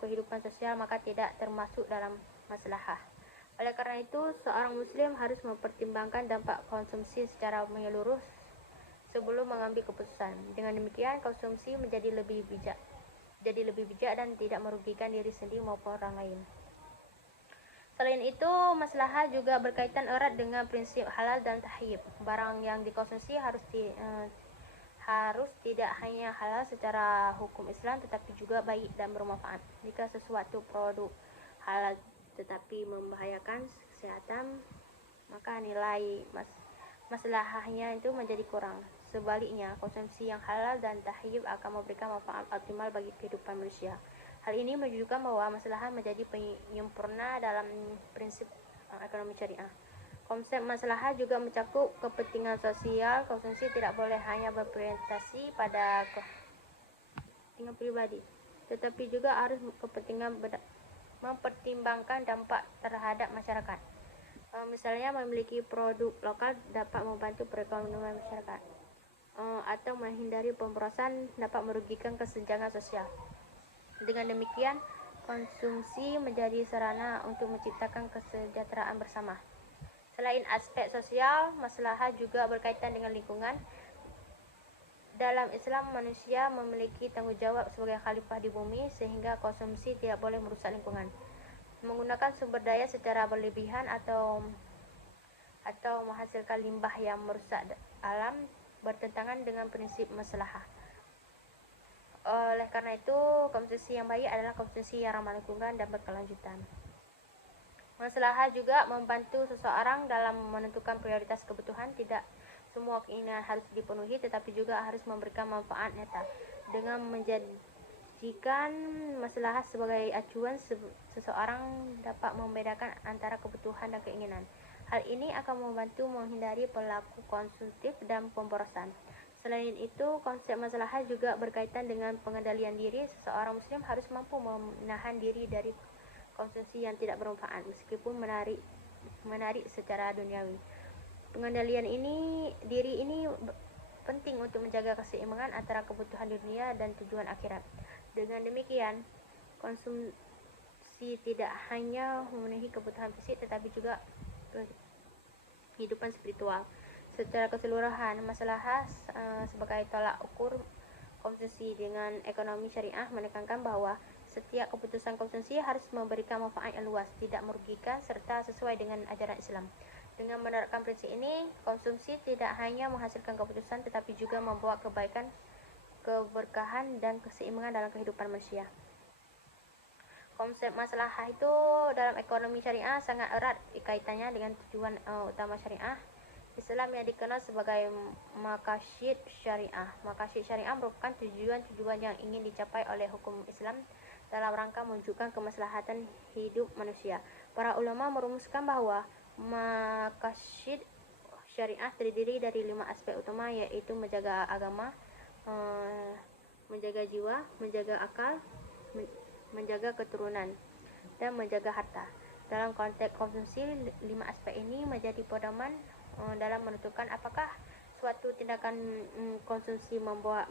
kehidupan sosial, maka tidak termasuk dalam maslahah. Oleh karena itu, seorang muslim harus mempertimbangkan dampak konsumsi secara menyeluruh sebelum mengambil keputusan. Dengan demikian, konsumsi menjadi lebih bijak dan tidak merugikan diri sendiri maupun orang lain. Selain itu, maslahah juga berkaitan erat dengan prinsip halal dan tahyib. Barang yang dikonsumsi harus tidak hanya halal secara hukum Islam, tetapi juga baik dan bermanfaat. Jika sesuatu produk halal tetapi membahayakan kesehatan, maka nilai maslahahnya itu menjadi kurang. Sebaliknya, konsumsi yang halal dan tahyib akan memberikan manfaat optimal bagi kehidupan manusia. Hal ini menunjukkan bahwa maslahah menjadi penyempurna dalam prinsip ekonomi syariah. Konsep maslahah juga mencakup kepentingan sosial. Konsumsi tidak boleh hanya berorientasi pada kepentingan pribadi, tetapi juga harus mempertimbangkan dampak terhadap masyarakat. Misalnya, memiliki produk lokal dapat membantu perekonomian masyarakat, atau menghindari pemborosan dapat merugikan kesenjangan sosial. Dengan demikian, konsumsi menjadi sarana untuk menciptakan kesejahteraan bersama. Selain aspek sosial, maslahah juga berkaitan dengan lingkungan. Dalam Islam, manusia memiliki tanggung jawab sebagai khalifah di bumi, sehingga konsumsi tidak boleh merusak lingkungan. Menggunakan sumber daya secara berlebihan atau menghasilkan limbah yang merusak alam bertentangan dengan prinsip maslahah. Oleh karena itu, konsumsi yang baik adalah konsumsi yang ramah lingkungan dan berkelanjutan. Maslahah juga membantu seseorang dalam menentukan prioritas kebutuhan. Tidak semua keinginan harus dipenuhi, tetapi juga harus memberikan manfaat nyata. Dengan menjadikan maslahah sebagai acuan, seseorang dapat membedakan antara kebutuhan dan keinginan. Hal ini akan membantu menghindari perilaku konsumtif dan pemborosan. Selain itu, konsep maslahah juga berkaitan dengan pengendalian diri. Seseorang muslim harus mampu menahan diri dari konsumsi yang tidak bermanfaat, meskipun menarik secara duniawi. Pengendalian diri ini penting untuk menjaga keseimbangan antara kebutuhan dunia dan tujuan akhirat. Dengan demikian, konsumsi tidak hanya memenuhi kebutuhan fisik, tetapi juga kehidupan spiritual. Secara keseluruhan, maslahah sebagai tolak ukur konsumsi dengan ekonomi syariah menekankan bahwa setiap keputusan konsumsi harus memberikan manfaat yang luas, tidak merugikan, serta sesuai dengan ajaran Islam. Dengan menerapkan prinsip ini, konsumsi tidak hanya menghasilkan keputusan, tetapi juga membawa kebaikan, keberkahan, dan keseimbangan dalam kehidupan manusia. Konsep maslahah itu dalam ekonomi syariah sangat erat kaitannya dengan tujuan utama syariah. Islam yang dikenal sebagai maqasid syariah. Maqasid syariah merupakan tujuan-tujuan yang ingin dicapai oleh hukum Islam dalam rangka menunjukkan kemaslahatan hidup manusia. Para ulama merumuskan bahwa maqasid syariah terdiri dari 5 aspek utama, yaitu menjaga agama, menjaga jiwa, menjaga akal, menjaga keturunan, dan menjaga harta. Dalam konteks konsumsi, 5 aspek ini menjadi pedoman dalam menentukan apakah suatu tindakan konsumsi membawa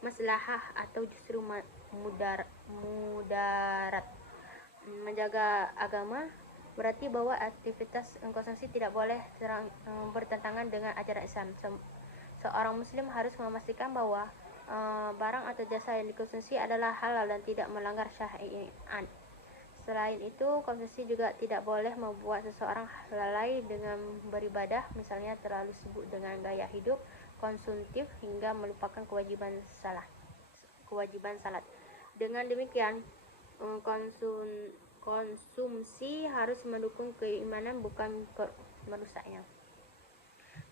maslahah atau justru mudarat. Menjaga agama berarti bahwa aktivitas konsumsi tidak boleh bertentangan dengan ajaran Islam. Seorang muslim harus memastikan bahwa barang atau jasa yang dikonsumsi adalah halal dan tidak melanggar syariat. Selain itu, konsumsi juga tidak boleh membuat seseorang lalai dengan beribadah, misalnya terlalu sibuk dengan gaya hidup konsumtif hingga melupakan kewajiban salat. Dengan demikian, konsumsi harus mendukung keimanan, bukan merusaknya.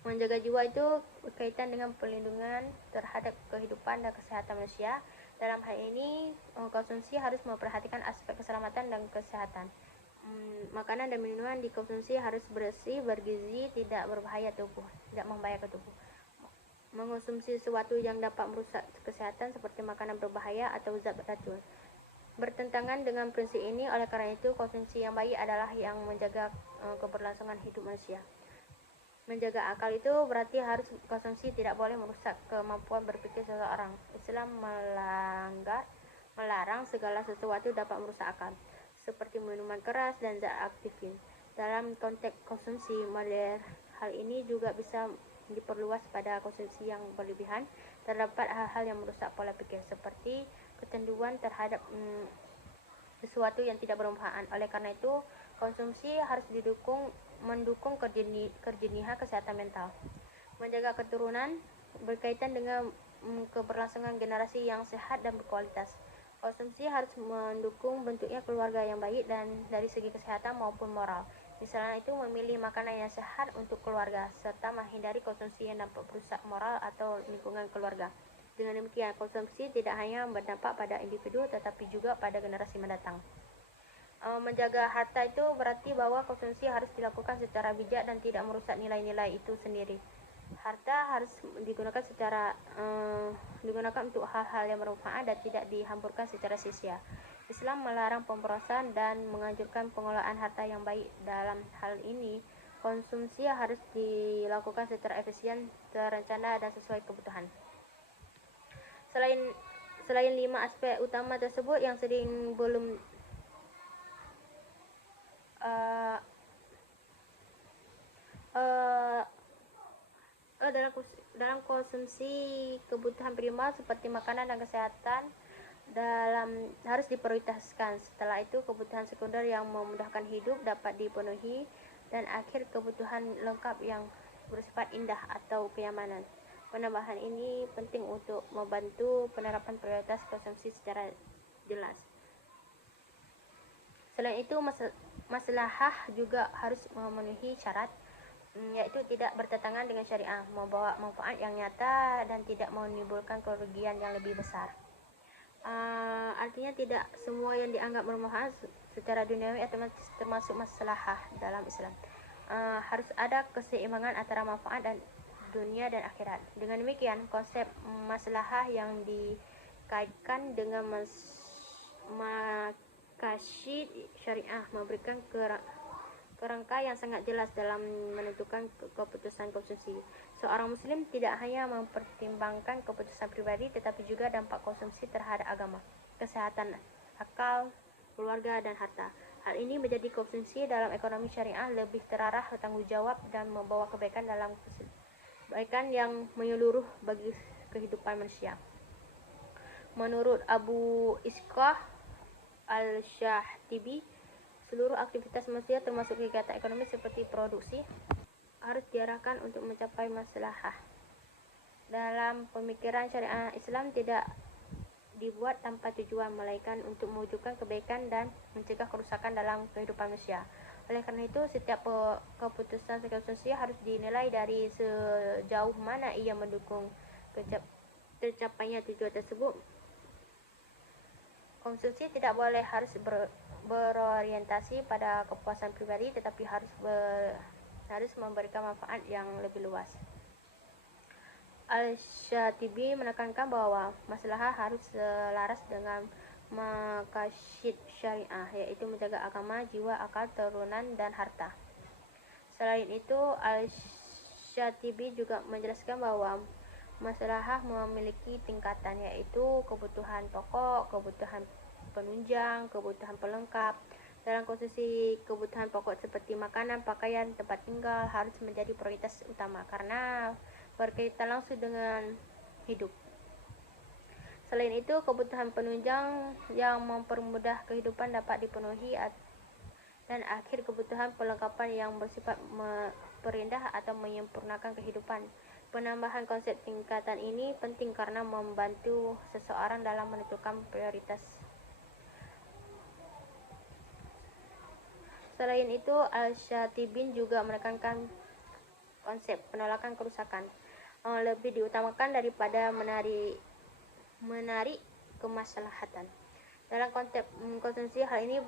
Menjaga jiwa itu berkaitan dengan perlindungan terhadap kehidupan dan kesehatan manusia. Dalam hal ini, konsumsi harus memperhatikan aspek keselamatan dan kesehatan. Makanan dan minuman dikonsumsi harus bersih, bergizi, tidak membahayakan tubuh. Mengonsumsi sesuatu yang dapat merusak kesehatan seperti makanan berbahaya atau zat beracun bertentangan dengan prinsip ini. Oleh karena itu, konsumsi yang baik adalah yang menjaga keberlangsungan hidup manusia. Menjaga akal itu berarti harus konsumsi tidak boleh merusak kemampuan berpikir seseorang. Islam melarang segala sesuatu dapat merusak akal, seperti minuman keras dan zat aktifin. Dalam konteks konsumsi modern, hal ini juga bisa diperluas pada konsumsi yang berlebihan. Terdapat hal-hal yang merusak pola pikir, seperti kecanduan terhadap sesuatu yang tidak bermanfaat. Oleh karena itu, konsumsi harus mendukung kerjenihan kesehatan mental. Menjaga keturunan berkaitan dengan keberlangsungan generasi yang sehat dan berkualitas. Konsumsi harus mendukung bentuknya keluarga yang baik dan dari segi kesehatan maupun moral. Misalnya itu memilih makanan yang sehat untuk keluarga, serta menghindari konsumsi yang dapat merusak moral atau lingkungan keluarga. Dengan demikian, konsumsi tidak hanya berdampak pada individu, tetapi juga pada generasi mendatang. Menjaga harta itu berarti bahwa konsumsi harus dilakukan secara bijak dan tidak merusak nilai-nilai itu sendiri. Harta harus digunakan untuk hal-hal yang bermanfaat dan tidak dihamburkan secara sia-sia. Islam melarang pemborosan dan menganjurkan pengelolaan harta yang baik. Dalam hal ini, konsumsi harus dilakukan secara efisien, terencana, dan sesuai kebutuhan. Selain 5 aspek utama tersebut yang sering belum dalam konsumsi kebutuhan primer seperti makanan dan kesehatan harus diprioritaskan. Setelah itu, kebutuhan sekunder yang memudahkan hidup dapat dipenuhi, dan akhir kebutuhan lengkap yang bersifat indah atau kenyamanan. Penambahan ini penting untuk membantu penerapan prioritas konsumsi secara jelas. Selain itu, maslahah juga harus memenuhi syarat, yaitu tidak bertentangan dengan syariah, membawa manfaat yang nyata, dan tidak menimbulkan kerugian yang lebih besar. Artinya tidak semua yang dianggap bermanfaat secara duniawi termasuk maslahah dalam Islam. Harus ada keseimbangan antara manfaat dan dunia dan akhirat. Dengan demikian, konsep maslahah yang dikaitkan dengan maqasid syariah memberikan kerangka yang sangat jelas dalam menentukan keputusan konsumsi. Seorang muslim tidak hanya mempertimbangkan keputusan pribadi, tetapi juga dampak konsumsi terhadap agama, kesehatan, akal, keluarga, dan harta. Hal ini menjadi konsumsi dalam ekonomi syariah lebih terarah, bertanggung jawab, dan membawa kebaikan yang menyeluruh bagi kehidupan manusia. Menurut Abu Ishaq Al-Shatibi, seluruh aktivitas manusia termasuk kegiatan ekonomi seperti produksi harus diarahkan untuk mencapai maslahah. Dalam pemikiran syariah, Islam tidak dibuat tanpa tujuan, melainkan untuk mewujudkan kebaikan dan mencegah kerusakan dalam kehidupan manusia. Oleh karena itu, setiap keputusan konsumsi harus dinilai dari sejauh mana ia mendukung tercapainya tujuan tersebut. Konsumsi tidak boleh harus berorientasi pada kepuasan pribadi, tetapi harus memberikan manfaat yang lebih luas. Al-Syatibi menekankan bahwa maslahah harus selaras dengan maqasid syariah, yaitu menjaga agama, jiwa, akal, turunan, dan harta. Selain itu, Al-Syatibi juga menjelaskan bahwa maslahah memiliki tingkatan, yaitu kebutuhan pokok, kebutuhan penunjang, kebutuhan pelengkap. Dalam konsumsi, kebutuhan pokok seperti makanan, pakaian, tempat tinggal harus menjadi prioritas utama karena berkaitan langsung dengan hidup. Selain itu, kebutuhan penunjang yang mempermudah kehidupan dapat dipenuhi, dan akhir kebutuhan pelengkapan yang bersifat memperindah atau menyempurnakan kehidupan. Penambahan konsep tingkatan ini penting karena membantu seseorang dalam menentukan prioritas. Selain itu, Al-Syatibin juga menekankan konsep penolakan kerusakan lebih diutamakan daripada menarik kemaslahatan. Dalam konteks konsumsi, hal ini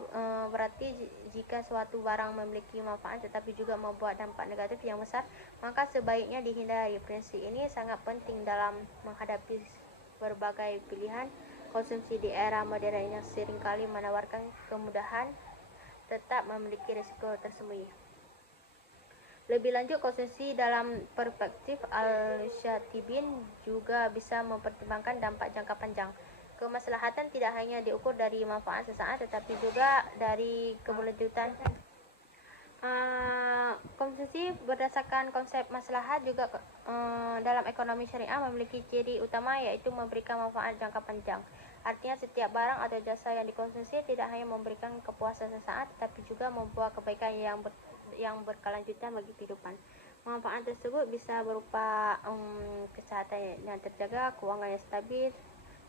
berarti jika suatu barang memiliki manfaat tetapi juga membuat dampak negatif yang besar, maka sebaiknya dihindari. Prinsip ini sangat penting dalam menghadapi berbagai pilihan konsumsi di era modern yang seringkali menawarkan kemudahan, tetap memiliki risiko tersembunyi. Lebih lanjut, konsumsi dalam perspektif Al-Syatibin juga bisa mempertimbangkan dampak jangka panjang. Kemaslahatan tidak hanya diukur dari manfaat sesaat, tetapi juga dari keberlanjutan. Konsumsi berdasarkan konsep maslahat juga dalam ekonomi syariah memiliki ciri utama, yaitu memberikan manfaat jangka panjang. Artinya setiap barang atau jasa yang dikonsumsi tidak hanya memberikan kepuasan sesaat, tetapi juga membawa kebaikan yang berkelanjutan bagi kehidupan. Manfaat tersebut bisa berupa kesehatan yang terjaga, keuangan yang stabil,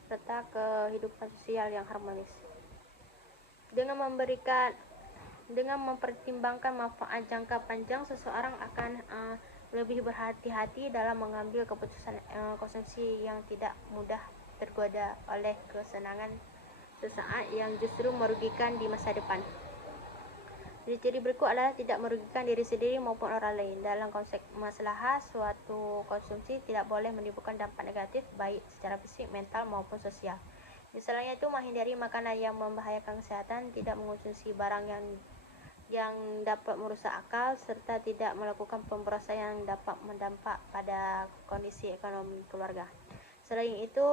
serta kehidupan sosial yang harmonis. Dengan mempertimbangkan manfaat jangka panjang, seseorang akan lebih berhati-hati dalam mengambil keputusan konsumsi yang tidak mudah tergoda oleh kesenangan sesaat yang justru merugikan di masa depan. Ciri berikut adalah tidak merugikan diri sendiri maupun orang lain. Dalam konsep maslahah, suatu konsumsi tidak boleh menimbulkan dampak negatif baik secara fisik, mental maupun sosial. Misalnya itu menghindari makanan yang membahayakan kesehatan, tidak mengonsumsi barang yang dapat merusak akal, serta tidak melakukan pemborosan yang dapat mendampak pada kondisi ekonomi keluarga. Selain itu,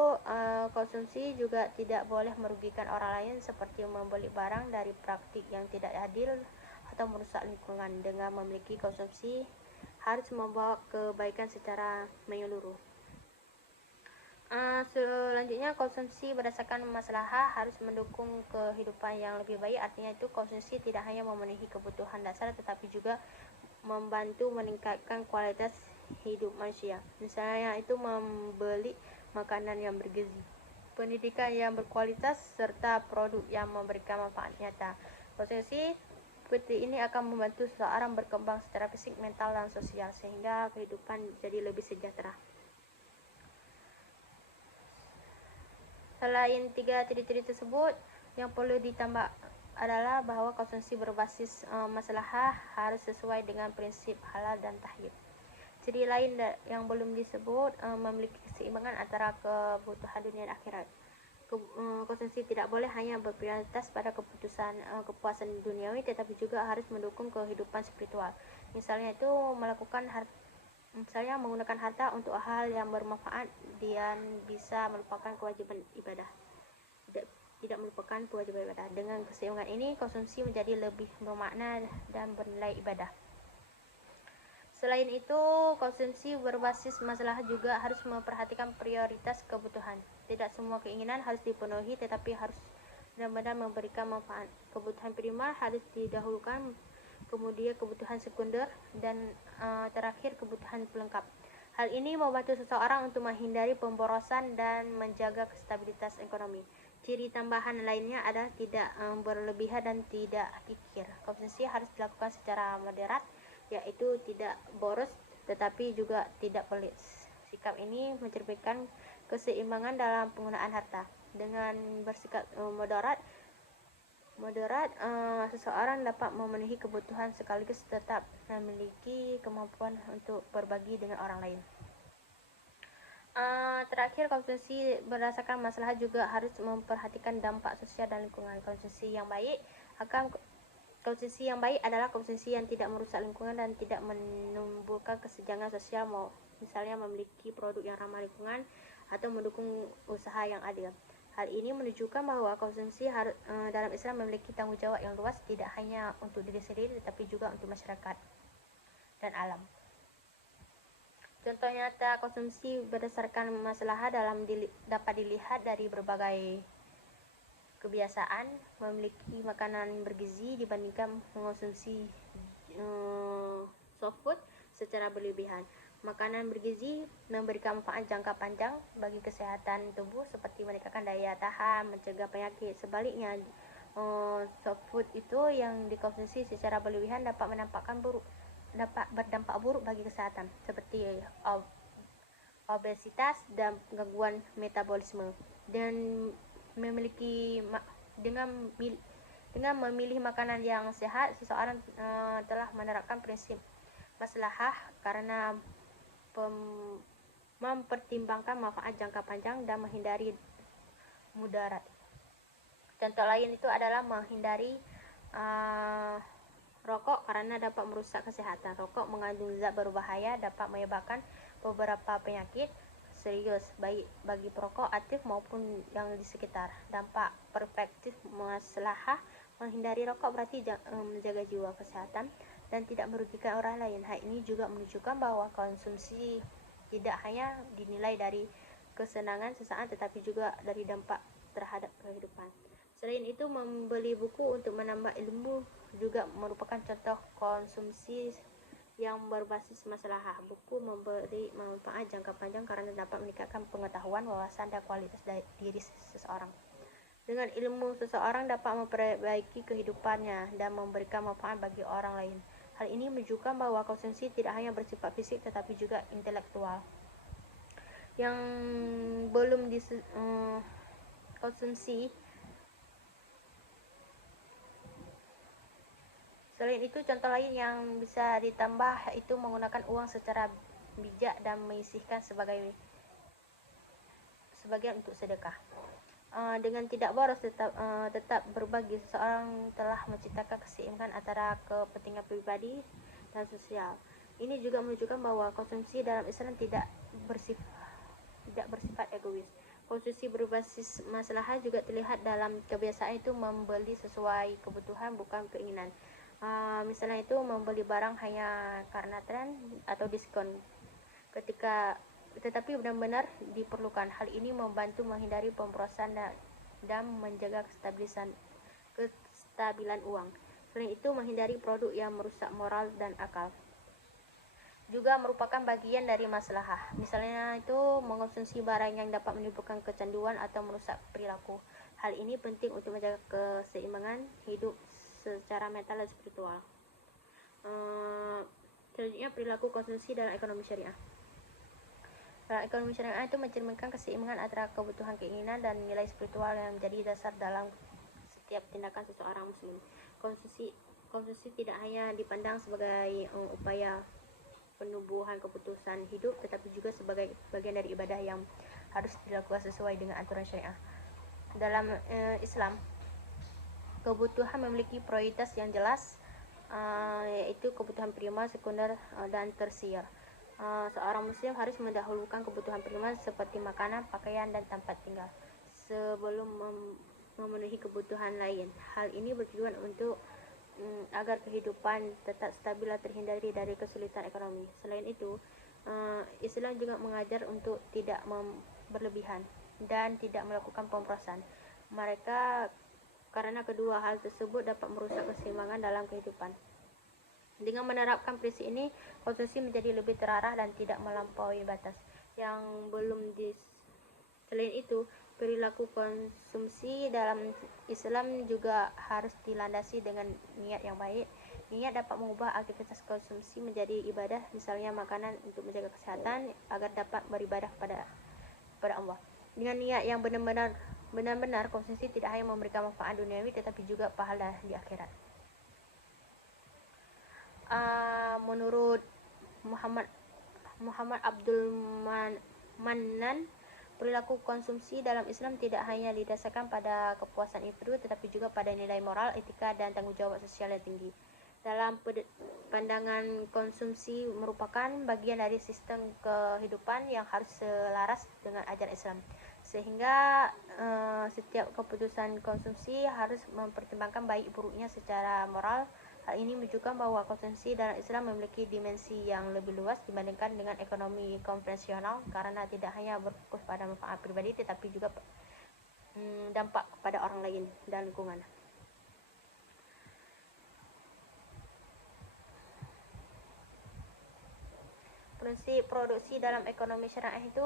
konsumsi juga tidak boleh merugikan orang lain seperti membeli barang dari praktik yang tidak adil atau merusak lingkungan. Dengan memiliki konsumsi harus membawa kebaikan secara menyeluruh. Selanjutnya, konsumsi berdasarkan maslahah harus mendukung kehidupan yang lebih baik. Artinya itu konsumsi tidak hanya memenuhi kebutuhan dasar tetapi juga membantu meningkatkan kualitas hidup manusia. Misalnya itu membeli makanan yang bergizi, pendidikan yang berkualitas, serta produk yang memberikan manfaat nyata. Konsumsi seperti ini akan membantu seseorang berkembang secara fisik, mental, dan sosial sehingga kehidupan jadi lebih sejahtera. Selain tiga ciri-ciri tersebut, yang perlu ditambah adalah bahwa konsumsi berbasis maslahah harus sesuai dengan prinsip halal dan tahyib. Ciri lain yang belum disebut memiliki keseimbangan antara kebutuhan dunia dan akhirat. Konsumsi tidak boleh hanya berprioritas pada kepuasan duniawi, tetapi juga harus mendukung kehidupan spiritual. Misalnya itu menggunakan harta untuk hal yang bermanfaat dan bisa melupakan kewajiban ibadah. Tidak melupakan kewajiban ibadah. Dengan keseimbangan ini, konsumsi menjadi lebih bermakna dan bernilai ibadah. Selain itu, konsumsi berbasis maslahah juga harus memperhatikan prioritas kebutuhan. Tidak semua keinginan harus dipenuhi, tetapi harus benar-benar memberikan manfaat. Kebutuhan primer harus didahulukan, kemudian kebutuhan sekunder, dan terakhir kebutuhan pelengkap. Hal ini membantu seseorang untuk menghindari pemborosan dan menjaga stabilitas ekonomi. Ciri tambahan lainnya adalah tidak berlebihan dan tidak kikir. Konsumsi harus dilakukan secara moderat, yaitu tidak boros tetapi juga tidak pelit. Sikap ini mencerminkan keseimbangan dalam penggunaan harta. Dengan bersikap moderat, Moderat, seseorang dapat memenuhi kebutuhan sekaligus tetap memiliki kemampuan untuk berbagi dengan orang lain. Terakhir, konsumsi berdasarkan masalah juga harus memperhatikan dampak sosial dan lingkungan. Konsumsi yang baik adalah konsumsi yang tidak merusak lingkungan dan tidak menimbulkan kesenjangan sosial, misalnya memiliki produk yang ramah lingkungan atau mendukung usaha yang adil. Hal ini menunjukkan bahwa konsumsi dalam Islam memiliki tanggung jawab yang luas, tidak hanya untuk diri sendiri tetapi juga untuk masyarakat dan alam. Contoh nyata konsumsi berdasarkan masalah dapat dilihat dari berbagai kebiasaan memiliki makanan bergizi dibandingkan mengonsumsi soft food secara berlebihan. Makanan bergizi memberikan manfaat jangka panjang bagi kesehatan tubuh seperti meningkatkan daya tahan, mencegah penyakit. Sebaliknya, soft food itu yang dikonsumsi secara berlebihan dapat berdampak buruk bagi kesehatan seperti obesitas dan gangguan metabolisme. Dan dengan memilih makanan yang sehat, seseorang telah menerapkan prinsip maslahah karena mempertimbangkan manfaat jangka panjang dan menghindari mudarat. Contoh lain itu adalah menghindari rokok karena dapat merusak kesehatan. Rokok mengandung zat berbahaya dapat menyebabkan beberapa penyakit serius baik bagi perokok aktif maupun yang di sekitar. Dampak perspektif maslahah menghindari rokok berarti menjaga jiwa, kesehatan dan tidak merugikan orang lain. Hal ini juga menunjukkan bahwa konsumsi tidak hanya dinilai dari kesenangan sesaat tetapi juga dari dampak terhadap kehidupan. Selain itu, membeli buku untuk menambah ilmu juga merupakan contoh konsumsi yang berbasis maslahah. Buku memberi manfaat jangka panjang karena dapat meningkatkan pengetahuan, wawasan, dan kualitas diri seseorang. Dengan ilmu, seseorang dapat memperbaiki kehidupannya dan memberikan manfaat bagi orang lain. Hal ini menunjukkan bahwa konsumsi tidak hanya bersifat fisik tetapi juga intelektual. Yang belum konsumsi. Selain itu, contoh lain yang bisa ditambah itu menggunakan uang secara bijak dan menyisihkan sebagian untuk sedekah. Dengan tidak boros tetap berbagi, seseorang telah menciptakan keseimbangan antara kepentingan pribadi dan sosial. Ini juga menunjukkan bahwa konsumsi dalam Islam tidak bersifat egois. Konsumsi berbasis maslahah juga terlihat dalam kebiasaan itu membeli sesuai kebutuhan bukan keinginan. Misalnya itu membeli barang hanya karena tren atau diskon tetapi benar-benar diperlukan. Hal ini membantu menghindari pemborosan dan menjaga kestabilan uang. Selain itu, menghindari produk yang merusak moral dan akal juga merupakan bagian dari maslahah. Misalnya itu mengonsumsi barang yang dapat menimbulkan kecanduan atau merusak perilaku. Hal ini penting untuk menjaga keseimbangan hidup secara mental dan spiritual. Selanjutnya, perilaku konsumsi dalam ekonomi syariah. Dalam ekonomi syariah itu mencerminkan keseimbangan antara kebutuhan, keinginan, dan nilai spiritual yang menjadi dasar dalam setiap tindakan seseorang muslim. Konsumsi tidak hanya dipandang sebagai upaya penubuhan keputusan hidup, tetapi juga sebagai bagian dari ibadah yang harus dilakukan sesuai dengan aturan syariah. Dalam Islam, kebutuhan memiliki prioritas yang jelas, yaitu kebutuhan primer, sekunder, dan tersier. Seorang muslim harus mendahulukan kebutuhan primer seperti makanan, pakaian, dan tempat tinggal sebelum memenuhi kebutuhan lain. Hal ini bertujuan untuk agar kehidupan tetap stabil dan terhindari dari kesulitan ekonomi. Selain itu, Islam juga mengajar untuk tidak berlebihan dan tidak melakukan pemborosan. Karena kedua hal tersebut dapat merusak keseimbangan dalam kehidupan. Dengan menerapkan prinsip ini, konsumsi menjadi lebih terarah dan tidak melampaui batas. Selain itu, perilaku konsumsi dalam Islam juga harus dilandasi dengan niat yang baik. Niat dapat mengubah aktivitas konsumsi menjadi ibadah, misalnya makanan untuk menjaga kesehatan agar dapat beribadah kepada Allah. Dengan niat yang benar-benar Benar-benar konsumsi tidak hanya memberikan manfaat duniawi tetapi juga pahala di akhirat. Menurut Muhammad Abdul Manan, perilaku konsumsi dalam Islam tidak hanya didasarkan pada kepuasan individu tetapi juga pada nilai moral, etika, dan tanggung jawab sosial yang tinggi. Dalam pandangan, konsumsi merupakan bagian dari sistem kehidupan yang harus selaras dengan ajaran Islam, sehingga setiap keputusan konsumsi harus mempertimbangkan baik buruknya secara moral. Hal ini menunjukkan bahwa konsumsi dalam Islam memiliki dimensi yang lebih luas dibandingkan dengan ekonomi konvensional, karena tidak hanya berfokus pada manfaat pribadi tetapi juga dampak kepada orang lain dan lingkungan. Prinsip produksi dalam ekonomi syariah itu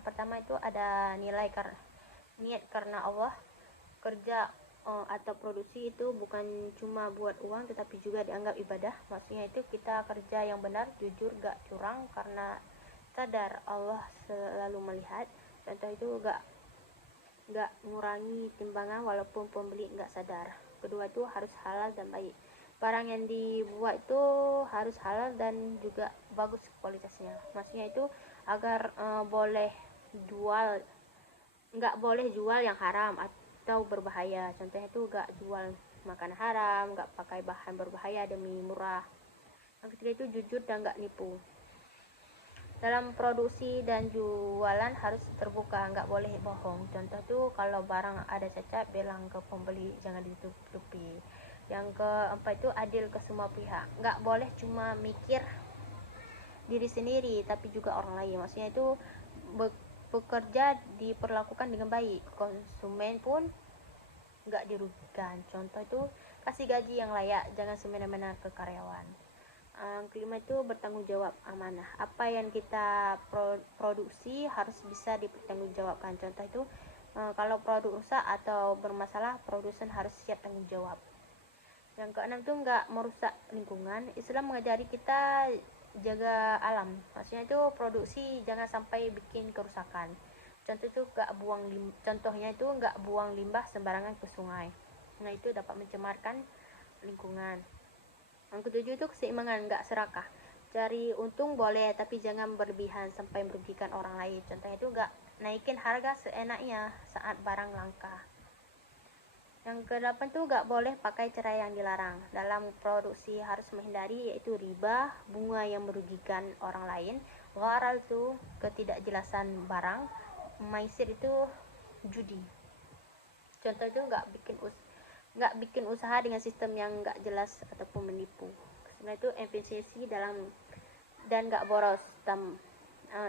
pertama itu ada niat karena Allah. Kerja atau produksi itu bukan cuma buat uang tetapi juga dianggap ibadah. Maksudnya itu kita kerja yang benar, jujur, gak curang, karena sadar Allah selalu melihat. Contoh itu gak ngurangi timbangan walaupun pembeli gak sadar. Kedua itu harus halal dan baik. Barang yang dibuat itu harus halal dan juga bagus kualitasnya. Maksudnya itu agar nggak boleh jual yang haram atau berbahaya. Contohnya itu gak jual makan haram, gak pakai bahan berbahaya demi murah. Yang ketiga itu jujur dan gak nipu. Dalam produksi dan jualan harus terbuka, gak boleh bohong. Contoh itu kalau barang ada cacat, bilang ke pembeli, jangan ditutupi. Yang keempat itu adil ke semua pihak, gak boleh cuma mikir diri sendiri tapi juga orang lain. Maksudnya itu pekerja diperlakukan dengan baik, konsumen pun nggak dirugikan. Contoh itu kasih gaji yang layak, jangan semena-mena ke karyawan. Kelima itu bertanggung jawab, amanah. Apa yang kita produksi harus bisa dipertanggungjawabkan. Contoh itu kalau produk rusak atau bermasalah, produsen harus siap tanggung jawab. Yang keenam itu nggak merusak lingkungan. Islam mengajari kita jaga alam. Maksudnya itu produksi jangan sampai bikin kerusakan. Contohnya itu nggak buang limbah sembarangan ke sungai. Nah, itu dapat mencemarkan lingkungan. Yang ketujuh itu keseimbangan, nggak serakah. Cari untung boleh tapi jangan berlebihan sampai merugikan orang lain. Contohnya itu nggak naikin harga seenaknya saat barang langka. Yang ke-8 tuh gak boleh pakai cara yang dilarang. Dalam produksi harus menghindari yaitu riba, bunga yang merugikan orang lain, gharar itu ketidakjelasan barang, maisir itu judi. Contoh itu gak bikin usaha dengan sistem yang gak jelas ataupun menipu. Sebenarnya itu efisiensi dan gak boros.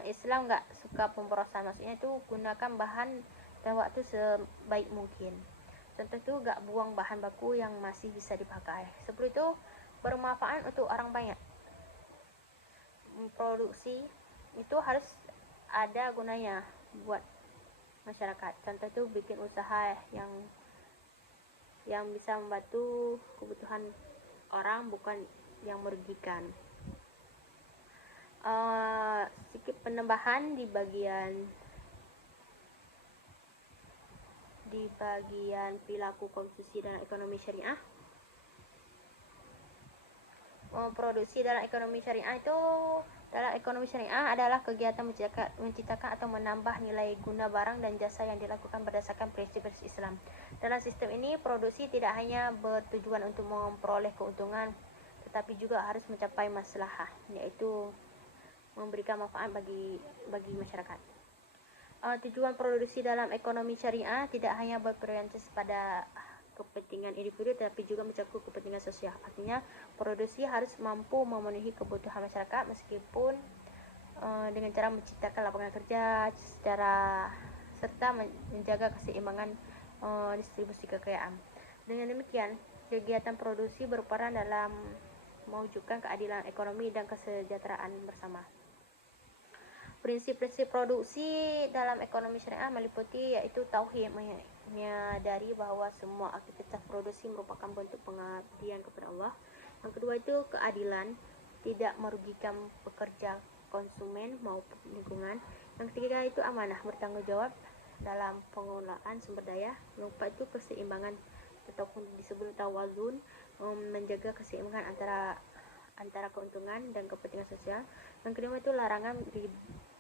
Islam gak suka pemborosan, maksudnya itu gunakan bahan dan waktu sebaik mungkin. Contoh itu gak buang bahan baku yang masih bisa dipakai. Sebelum itu bermanfaat untuk orang banyak. Produksi itu harus ada gunanya buat masyarakat. Contoh itu bikin usaha yang bisa membantu kebutuhan orang, bukan yang merugikan. Sedikit penambahan di bagian perilaku konsumsi dalam ekonomi syariah. Produksi dalam ekonomi syariah adalah kegiatan menciptakan atau menambah nilai guna barang dan jasa yang dilakukan berdasarkan prinsip-prinsip Islam. Dalam sistem ini, produksi tidak hanya bertujuan untuk memperoleh keuntungan tetapi juga harus mencapai maslahah, yaitu memberikan manfaat bagi masyarakat. Tujuan produksi dalam ekonomi syariah tidak hanya berorientasi pada kepentingan individu tetapi juga mencakup kepentingan sosial. Artinya produksi harus mampu memenuhi kebutuhan masyarakat meskipun dengan cara menciptakan lapangan kerja serta menjaga keseimbangan distribusi kekayaan. Dengan demikian, kegiatan produksi berperan dalam mewujudkan keadilan ekonomi dan kesejahteraan bersama. Prinsip-prinsip produksi dalam ekonomi syariah meliputi yaitu tauhid, menyadari bahwa semua aktivitas produksi merupakan bentuk pengabdian kepada Allah. Yang kedua itu keadilan, tidak merugikan pekerja, konsumen maupun lingkungan. Yang ketiga itu amanah, bertanggung jawab dalam pengelolaan sumber daya. Yang keempat itu keseimbangan ataupun disebut tawazun, menjaga keseimbangan antara keuntungan dan kepentingan sosial. Yang kelima itu larangan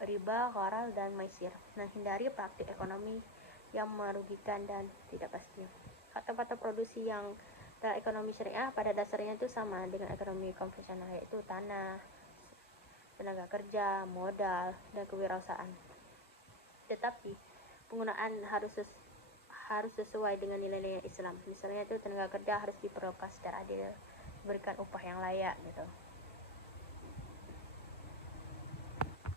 riba, gharar, dan maisir. Nah, hindari praktik ekonomi yang merugikan dan tidak pasti. Faktor-faktor produksi yang dalam ekonomi syariah pada dasarnya itu sama dengan ekonomi konvensional, yaitu tanah, tenaga kerja, modal, dan kewirausahaan. Tetapi penggunaan harus sesuai dengan nilai-nilai Islam. Misalnya itu tenaga kerja harus diperlakukan secara adil, diberikan upah yang layak gitu.